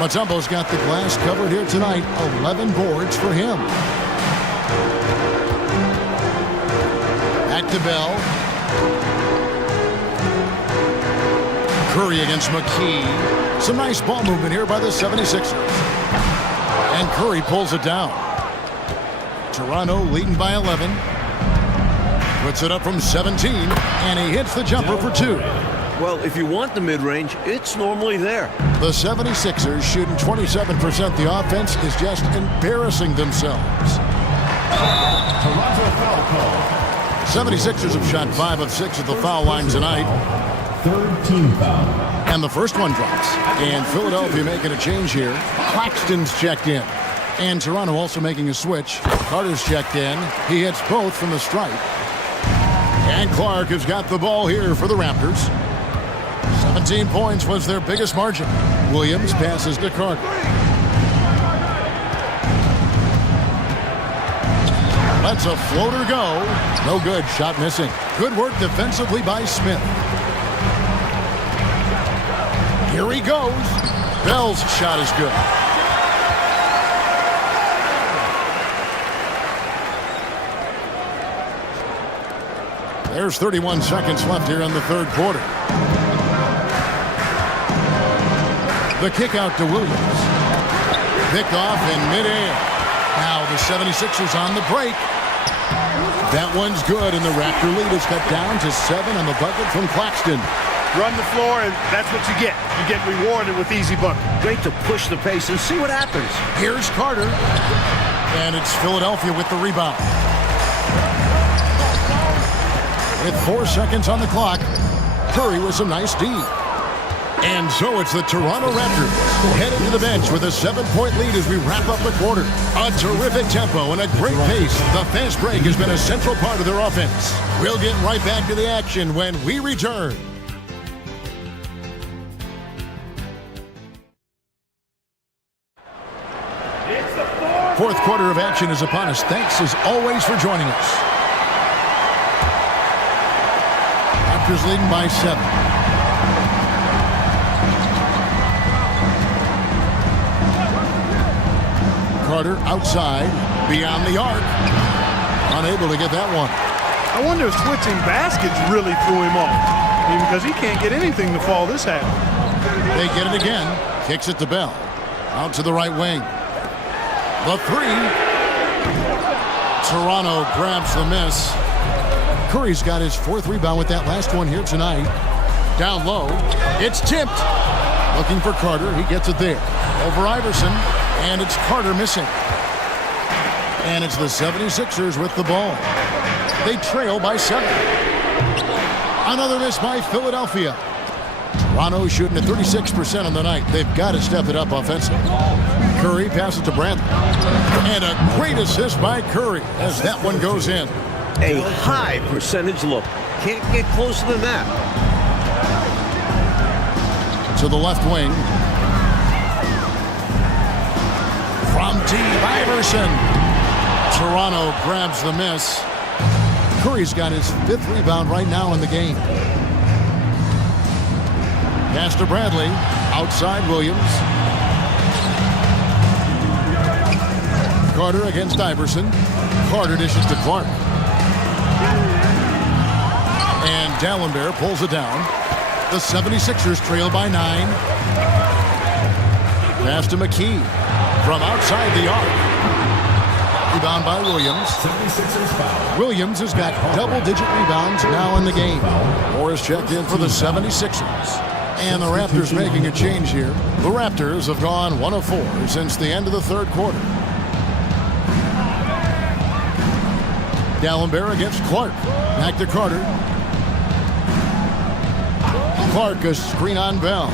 Mutombo's got the glass covered here tonight. 11 boards for him. Back to Bell. Curry against McKee. Some nice ball movement here by the 76ers. And Curry pulls it down. Toronto leading by 11. Puts it up from 17. And he hits the jumper for 2. Well, if you want the mid-range, it's normally there. The 76ers shooting 27%. The offense is just embarrassing themselves. Toronto foul call. 76ers have shot 5 of 6 at the foul line tonight. Third team foul. And the first one drops. And Philadelphia making a change here. Claxton's checked in. And Toronto also making a switch. Carter's checked in. He hits both from the stripe. And Clark has got the ball here for the Raptors. 17 points was their biggest margin. Williams passes to Carter. Lets a floater go. No good. Shot missing. Good work defensively by Smith. Here he goes. Bell's shot is good. There's 31 seconds left here in the third quarter. The kick out to Williams. Pick off in midair. Now the 76ers on the break. That one's good, and the Raptor lead is cut down to 7 on the bucket from Claxton. Run the floor, and that's what you get. You get rewarded with easy buckets. Great to push the pace and see what happens. Here's Carter. And it's Philadelphia with the rebound. With 4 seconds on the clock, Curry with some nice D. And so it's the Toronto Raptors headed to the bench with a 7-point lead as we wrap up the quarter. A terrific tempo and a great pace. The fast break has been a central part of their offense. We'll get right back to the action when we return. Fourth quarter of action is upon us. Thanks as always for joining us. Raptors leading by 7. Carter outside, beyond the arc. Unable to get that one. I wonder if switching baskets really threw him off. I mean, because he can't get anything to fall this half. They get it again. Kicks it to Bell. Out to the right wing. The three. Toronto grabs the miss. Curry's got his 4th rebound with that last one here tonight. Down low. It's tipped. Looking for Carter. He gets it there. Over Iverson. And it's Carter missing. And it's the 76ers with the ball. They trail by 7. Another miss by Philadelphia. Toronto shooting at 36% on the night. They've got to step it up offensively. Curry passes to Bradley. And a great assist by Curry as that one goes in. A high percentage look. Can't get closer than that. To the left wing. From deep, Iverson. Toronto grabs the miss. Curry's got his 5th rebound right now in the game. Pass to Bradley. Outside Williams. Carter against Iverson. Carter dishes to Clark. And Dallenberg pulls it down. The 76ers trail by 9. Pass to McKee. From outside the arc. Rebound by Williams. 76ers foul. Williams has got double-digit rebounds now in the game. Morris checked in for the 76ers. And the Raptors making a change here. The Raptors have gone 1 of 4 since the end of the 3rd quarter. Dallenberg against Clark. Back to Carter. Clark, a screen on Bell.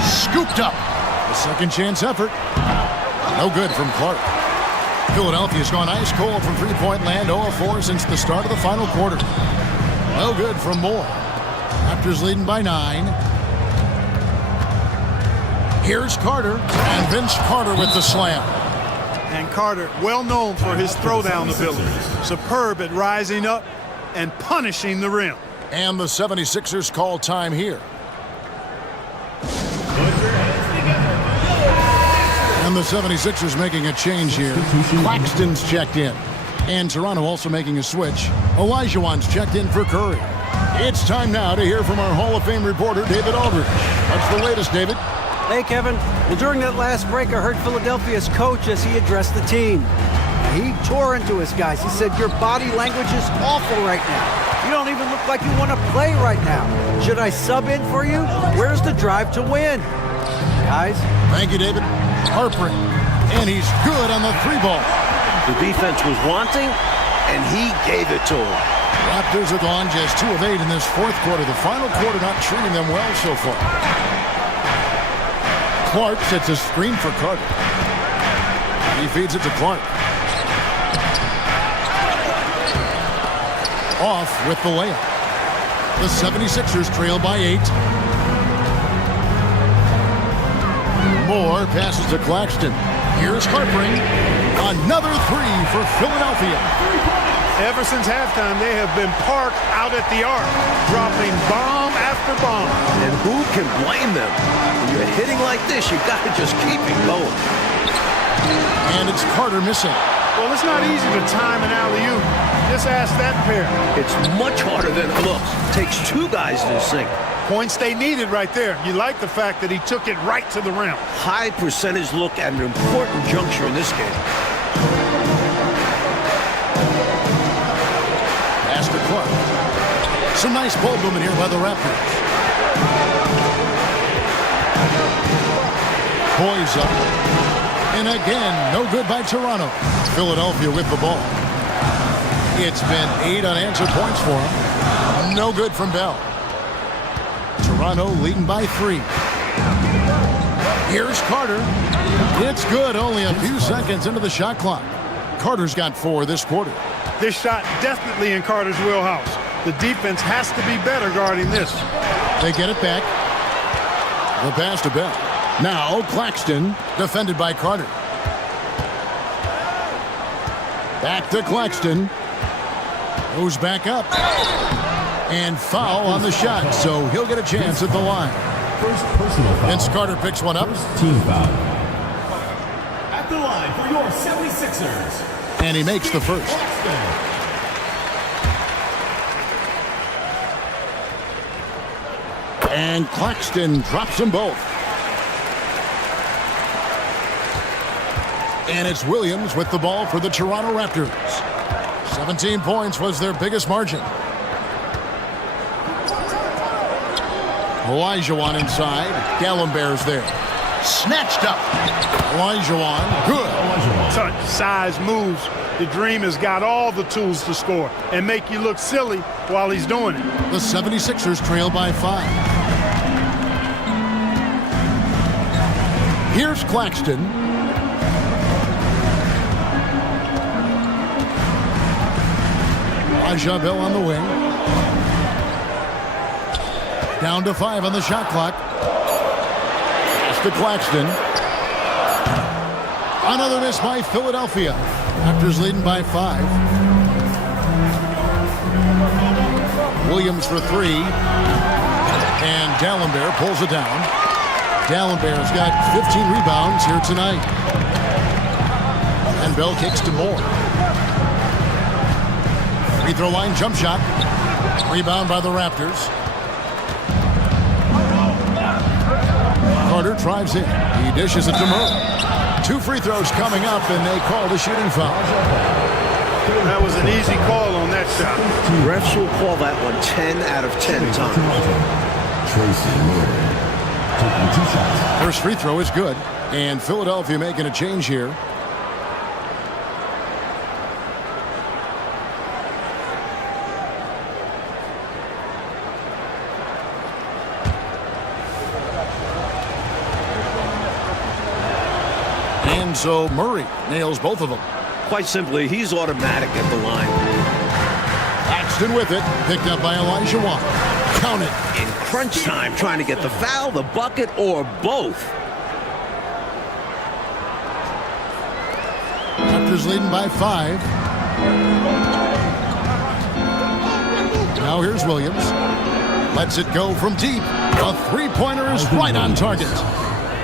Scooped up. A second chance effort. No good from Clark. Philadelphia's gone ice cold from three-point land, 0 of 4 since the start of the final quarter. No good from Moore. Raptors leading by 9. Here's Carter, and Vince Carter with the slam. And Carter, well known for his throwdown ability. Superb at rising up and punishing the rim. And the 76ers call time here. And the 76ers making a change here. Claxton's checked in. And Toronto also making a switch. Olajuwon's checked in for Curry. It's time now to hear from our Hall of Fame reporter, David Aldridge. What's the latest, David? Hey, Kevin. Well, during that last break, I heard Philadelphia's coach as he addressed the team. He tore into his guys. He said, your body language is awful right now. You don't even look like you want to play right now. Should I sub in for you? Where's the drive to win? Guys? Thank you, David. Harper. And he's good on the 3-ball. The defense was wanting, and he gave it to him. Raptors have gone just 2 of 8 in this 4th quarter. The final quarter not treating them well so far. Clark sets a screen for Carter. He feeds it to Clark. Off with the layup. The 76ers trail by 8. Moore passes to Claxton. Here's Harpering. Another 3 for Philadelphia. Ever since halftime, they have been parked out at the arc, dropping bomb after bomb. And who can blame them? When you're hitting like this, you got to just keep it going. And it's Carter missing. Well, it's not easy to time an alley-oop. Just ask that pair. It's much harder than it looks. Takes 2 guys to sink. Points they needed right there. You like the fact that he took it right to the rim. High percentage look at an important juncture in this game. Pass to Clark. Some nice ball movement here by the Raptors. Boys up. And again, no good by Toronto. Philadelphia with the ball. It's been 8 unanswered points for him. No good from Bell. Toronto leading by 3. Here's Carter. It's good, only a few seconds into the shot clock. Carter's got 4 this quarter. This shot definitely in Carter's wheelhouse. The defense has to be better guarding this. They get it back. The pass to Bell. Now Claxton, defended by Carter. Back to Claxton. Goes back up. And foul on the shot, so he'll get a chance at the line. First personal foul. Vince Carter picks one up. First team foul. At the line for your 76ers. And he makes the first. And Claxton drops them both. And it's Williams with the ball for the Toronto Raptors. 17 points was their biggest margin. Olajuwon inside. Gallenberg's there. Snatched up. Olajuwon. Good. Touch, size, moves. The Dream has got all the tools to score and make you look silly while he's doing it. The 76ers trail by 5. Here's Claxton. Bell on the wing. Down to 5 on the shot clock. Pass to Claxton. Another miss by Philadelphia. Raptors leading by 5. Williams for 3. And Gallenberg pulls it down. Gallenberg's got 15 rebounds here tonight. And Bell kicks to Moore. Free throw line jump shot. Rebound by the Raptors. Carter drives in. He dishes it to Murray. 2 free throws coming up, and they call the shooting foul. That was an easy call on that shot. Refs will call that one 10 out of 10 times. Tracy Murray taking 2 shots. First free throw is good, and Philadelphia making a change here. And so Murray nails both of them. Quite simply, he's automatic at the line. Claxton with it, picked up by Olajuwon. Count it. In crunch time, trying to get the foul, the bucket, or both. Raptors leading by 5. Now here's Williams. Lets it go from deep. A three-pointer is right on target.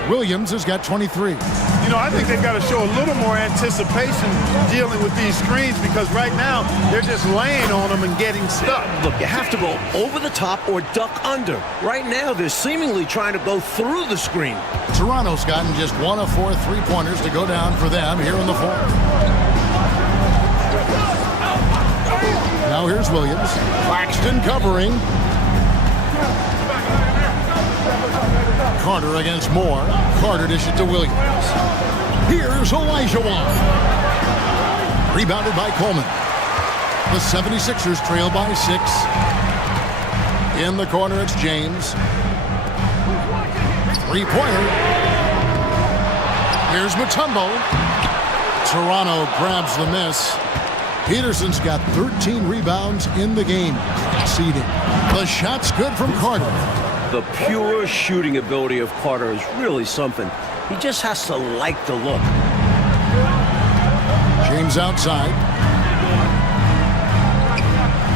Williams has got 23. You know, I think they've got to show a little more anticipation dealing with these screens because right now they're just laying on them and getting stuck. Look, you have to go over the top or duck under. Right now, they're seemingly trying to go through the screen. Toronto's gotten just 1 of 4 three-pointers to go down for them here in the fourth. Now here's Williams. Claxton covering. Carter against Moore. Carter dishes it to Williams. Here's Olajuwon. Rebounded by Coleman. The 76ers trail by 6. In the corner, it's James. Three-pointer. Here's Mutombo. Toronto grabs the miss. Peterson's got 13 rebounds in the game. Conceding. The shot's good from Carter. The pure shooting ability of Carter is really something. He just has to like the look. James outside.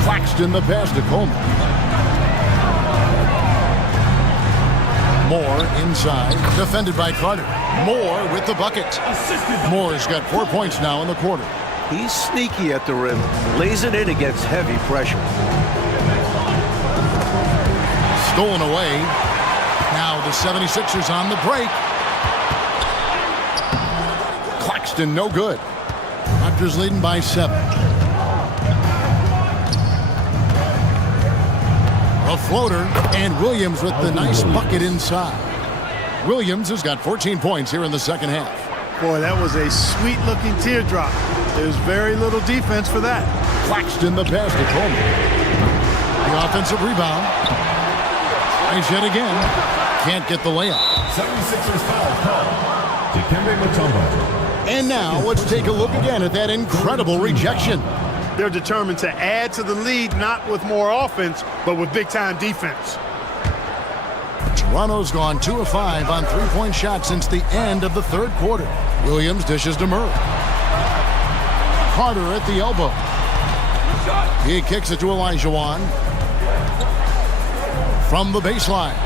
Claxton the pass to Coleman. Moore inside. Defended by Carter. Moore with the bucket. Moore's got 4 points now in the quarter. He's sneaky at the rim. Lays it in against heavy pressure. Stolen away. Now the 76ers on the break. Claxton no good. Raptors leading by 7. A floater, and Williams with the nice bucket inside. Williams has got 14 points here in the second half. Boy, that was a sweet-looking teardrop. There's very little defense for that. Claxton the pass to Coleman. The offensive rebound. Nice hit again. Can't get the layup. 76ers foul call. Dikembe Mutombo. And now let's take a look again at that incredible rejection. They're determined to add to the lead, not with more offense, but with big-time defense. Toronto's gone 2 of 5 on three-point shots since the end of the third quarter. Williams dishes to Murray. Carter at the elbow. He kicks it to Olajuwon from the baseline.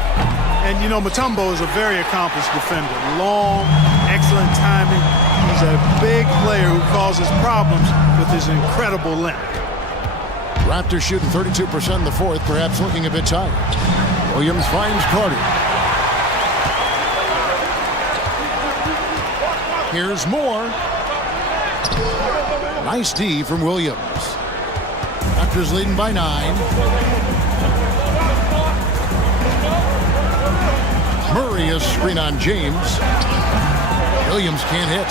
And, you know, Mutombo is a very accomplished defender. Long, excellent timing. He's a big player who causes problems with his incredible length. Raptors shooting 32% in the fourth, perhaps looking a bit tired. Williams finds Carter. Here's more. Nice D from Williams. Raptors leading by 9. Murray is screen on James. Williams can't hit.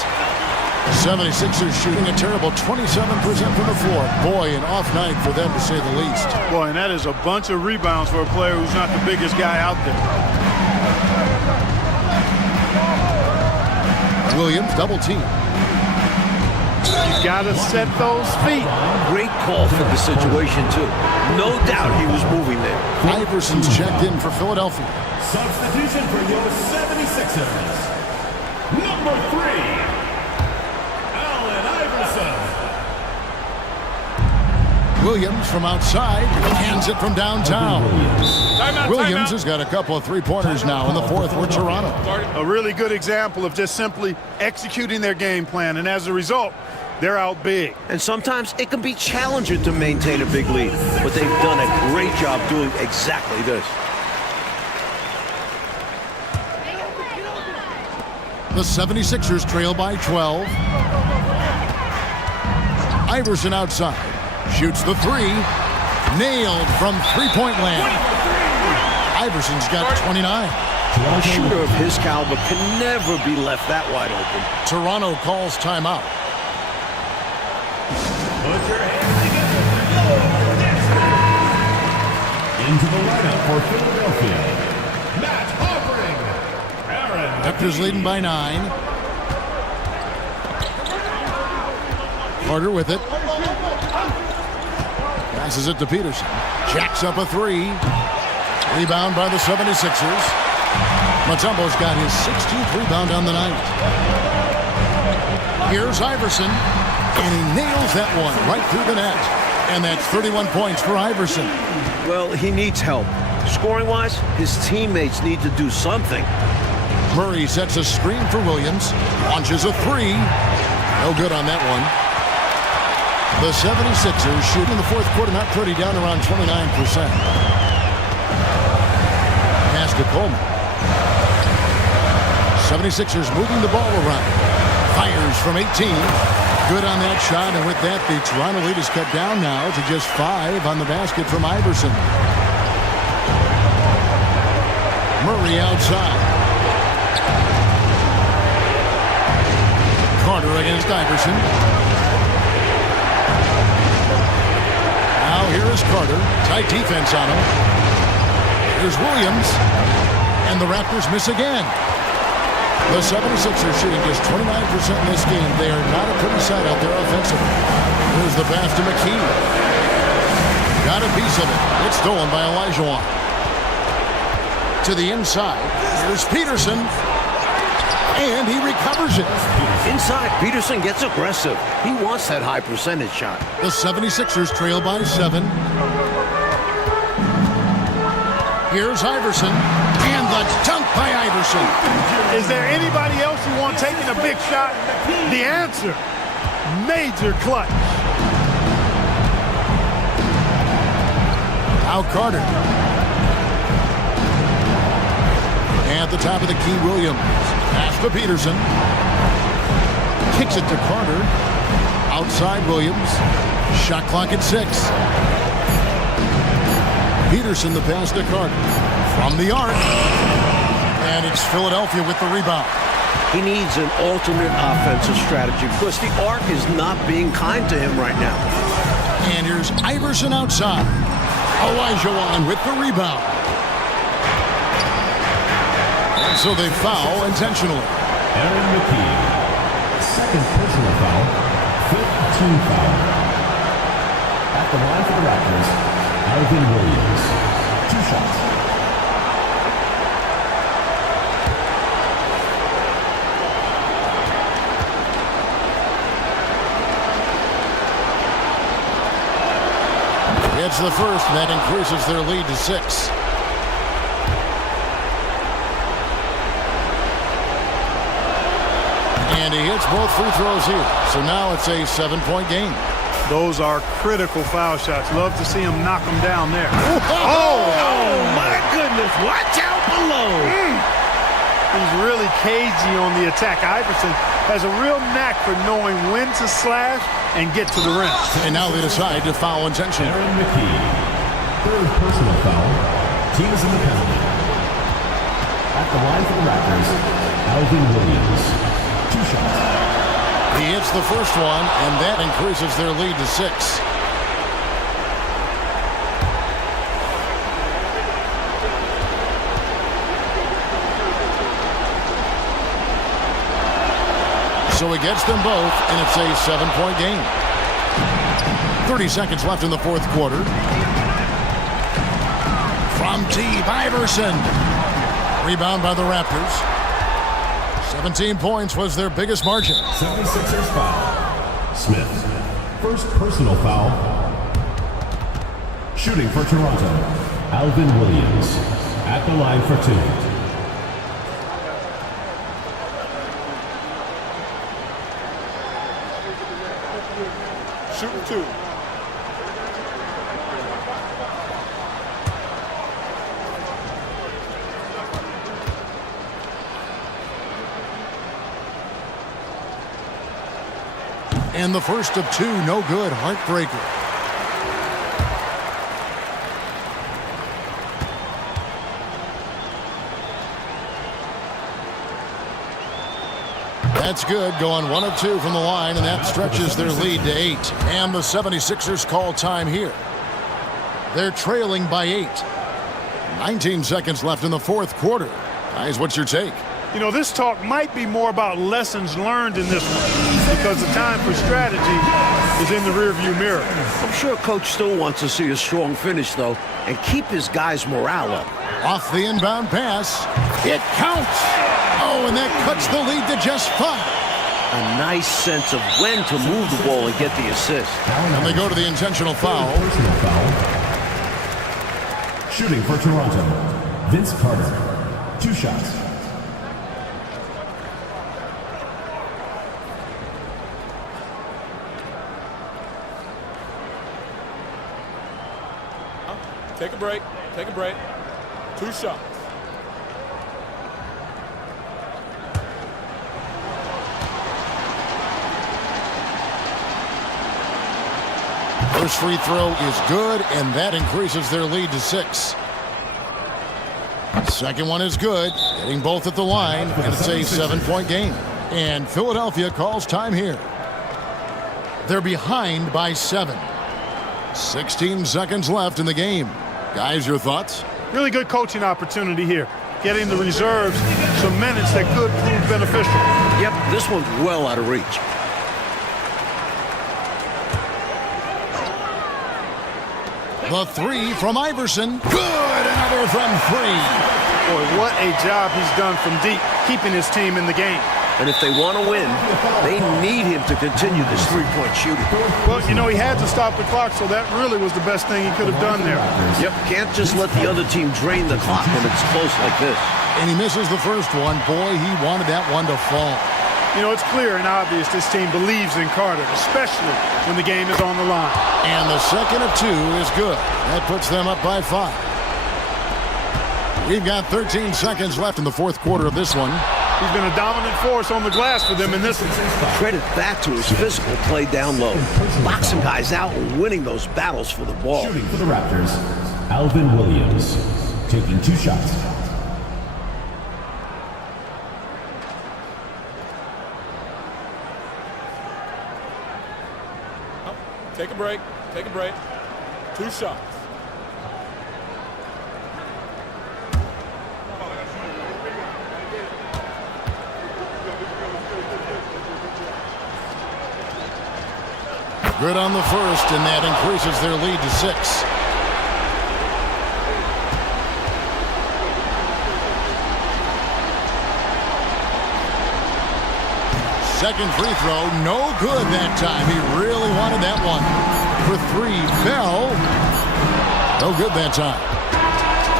76ers shooting a terrible 27% from the floor. Boy, an off night for them to say the least. Boy, and that is a bunch of rebounds for a player who's not the biggest guy out there. Williams double team. You gotta set those feet. Great call for the situation, too. No doubt he was moving there. Iverson's checked in for Philadelphia. Substitution for your 76ers. Number 3, Allen Iverson. Williams from outside, hands it from downtown. Williams has got a couple of three-pointers now in the fourth for Toronto. A really good example of just simply executing their game plan, and as a result, they're out big. And sometimes it can be challenging to maintain a big lead, but they've done a great job doing exactly this. The 76ers trail by 12. Iverson outside. Shoots the three. Nailed from three-point land. Iverson's got 29. A shooter of his caliber can never be left that wide open. Toronto calls timeout. Put your hands together. Into the lineup for Philadelphia, Matt Harpring. Raptors leading by 9. Carter with it. Passes it to Peterson. Jacks up a three. Rebound by the 76ers. Mutombo's got his 16th rebound on the night. Here's Iverson. And he nails that one right through the net. And that's 31 points for Iverson. Well, he needs help. Scoring-wise, his teammates need to do something. Murray sets a screen for Williams. Launches a three. No good on that one. The 76ers shooting the fourth quarter not pretty, down around 29%. Pass to Coleman. 76ers moving the ball around. Fires from 18. Good on that shot, and with that, the Toronto lead is cut down now to just 5 on the basket from Iverson. Murray outside. Carter against Iverson. Now here is Carter. Tight defense on him. Here's Williams. And the Raptors miss again. The 76ers shooting just 29% in this game. They are not a pretty sight out there offensively. Here's the pass to McKee. Got a piece of it. It's stolen by Olajuwon. To the inside. Here's Peterson. And he recovers it. Inside, Peterson gets aggressive. He wants that high percentage shot. The 76ers trail by 7. Here's Iverson. And the dunk by Iverson. Is there anybody else you want taking a big shot? The answer, major clutch. Now Carter. At the top of the key, Williams. Pass to Peterson. Kicks it to Carter. Outside Williams. Shot clock at 6. Peterson the pass to Carter. From the arc. And it's Philadelphia with the rebound. He needs an alternate offensive strategy because the arc is not being kind to him right now. And here's Iverson outside. Olajuwon with the rebound. And so they foul intentionally. Aaron McKee, second personal foul, 5th team foul. At the line for the Raptors, Alvin Williams, 2 shots. hits the first, and that increases their lead to 6. And he hits both free throws here. So now it's a 7-point game. Those are critical foul shots. Love to see him knock them down there. Oh, my goodness. Watch out below. He's really cagey on the attack. Iverson has a real knack for knowing when to slash and get to the rim. And now they decide to foul intentionally. Aaron McKee. Third personal foul. Team is in the penalty. At the line for the Raptors, Alvin Williams. 2 shots. He hits the first one, and that increases their lead to 6. So he gets them both, and it's a 7-point game. 30 seconds left in the fourth quarter. From deep, Iverson. Rebound by the Raptors. 17 points was their biggest margin. 76ers foul. Smith. First personal foul. Shooting for Toronto, Alvin Williams. At the line for 2. Shooting 2. And the first of 2, no good, heartbreaker. That's good, going 1 of 2 from the line, and that stretches their lead to 8. And the 76ers call time here. They're trailing by 8. 19 seconds left in the fourth quarter. Guys, what's your take? You know, this talk might be more about lessons learned in this one because the time for strategy is in the rearview mirror. I'm sure Coach still wants to see a strong finish, though, and keep his guys' morale up. Off the inbound pass. It counts. Oh, and that cuts the lead to just 5. A nice sense of when to move the ball and get the assist. And they go to the intentional foul. Personal foul. Shooting for Toronto, Vince Carter. 2 shots. Take a break. Take a break. 2 shots. First free throw is good, and that increases their lead to 6. Second one is good, getting both at the line, and it's a 7-point game. And Philadelphia calls time here. They're behind by 7. 16 seconds left in the game. Guys, your thoughts? Really good coaching opportunity here. Getting the reserves some minutes that could prove beneficial. Yep, this one's well out of reach. The 3 from Iverson. Good, another from 3. Boy, what a job he's done from deep, keeping his team in the game. And if they want to win, they need him to continue this 3-point shooting. Well, you know, he had to stop the clock, so that really was the best thing he could have done there. Yep, can't just let the other team drain the clock when it's close like this. And he misses the first one. Boy, he wanted that one to fall. You know, it's clear and obvious this team believes in Carter, especially when the game is on the line. And the second of 2 is good. That puts them up by 5. We've got 13 seconds left in the fourth quarter of this one. He's been a dominant force on the glass for them in this one. Credit that to his physical play down low. Boxing guys out and winning those battles for the ball. Shooting for the Raptors, Alvin Williams. Taking 2 shots. Take a break. Take a break. 2 shots. Good on the first, and that increases their lead to 6. Second free throw, no good that time. He really wanted that one. For 3, Bell. No good that time.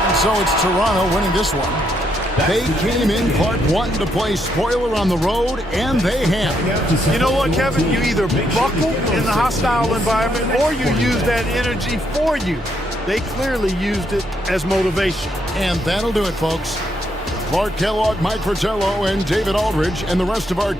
And so it's Toronto winning this one. They came in part one to play spoiler on the road, and they have. You know what, Kevin? You either buckle in the hostile environment or you use that energy for you. They clearly used it as motivation. And that'll do it, folks. Clark Kellogg, Mike Fratello, and David Aldridge, and the rest of our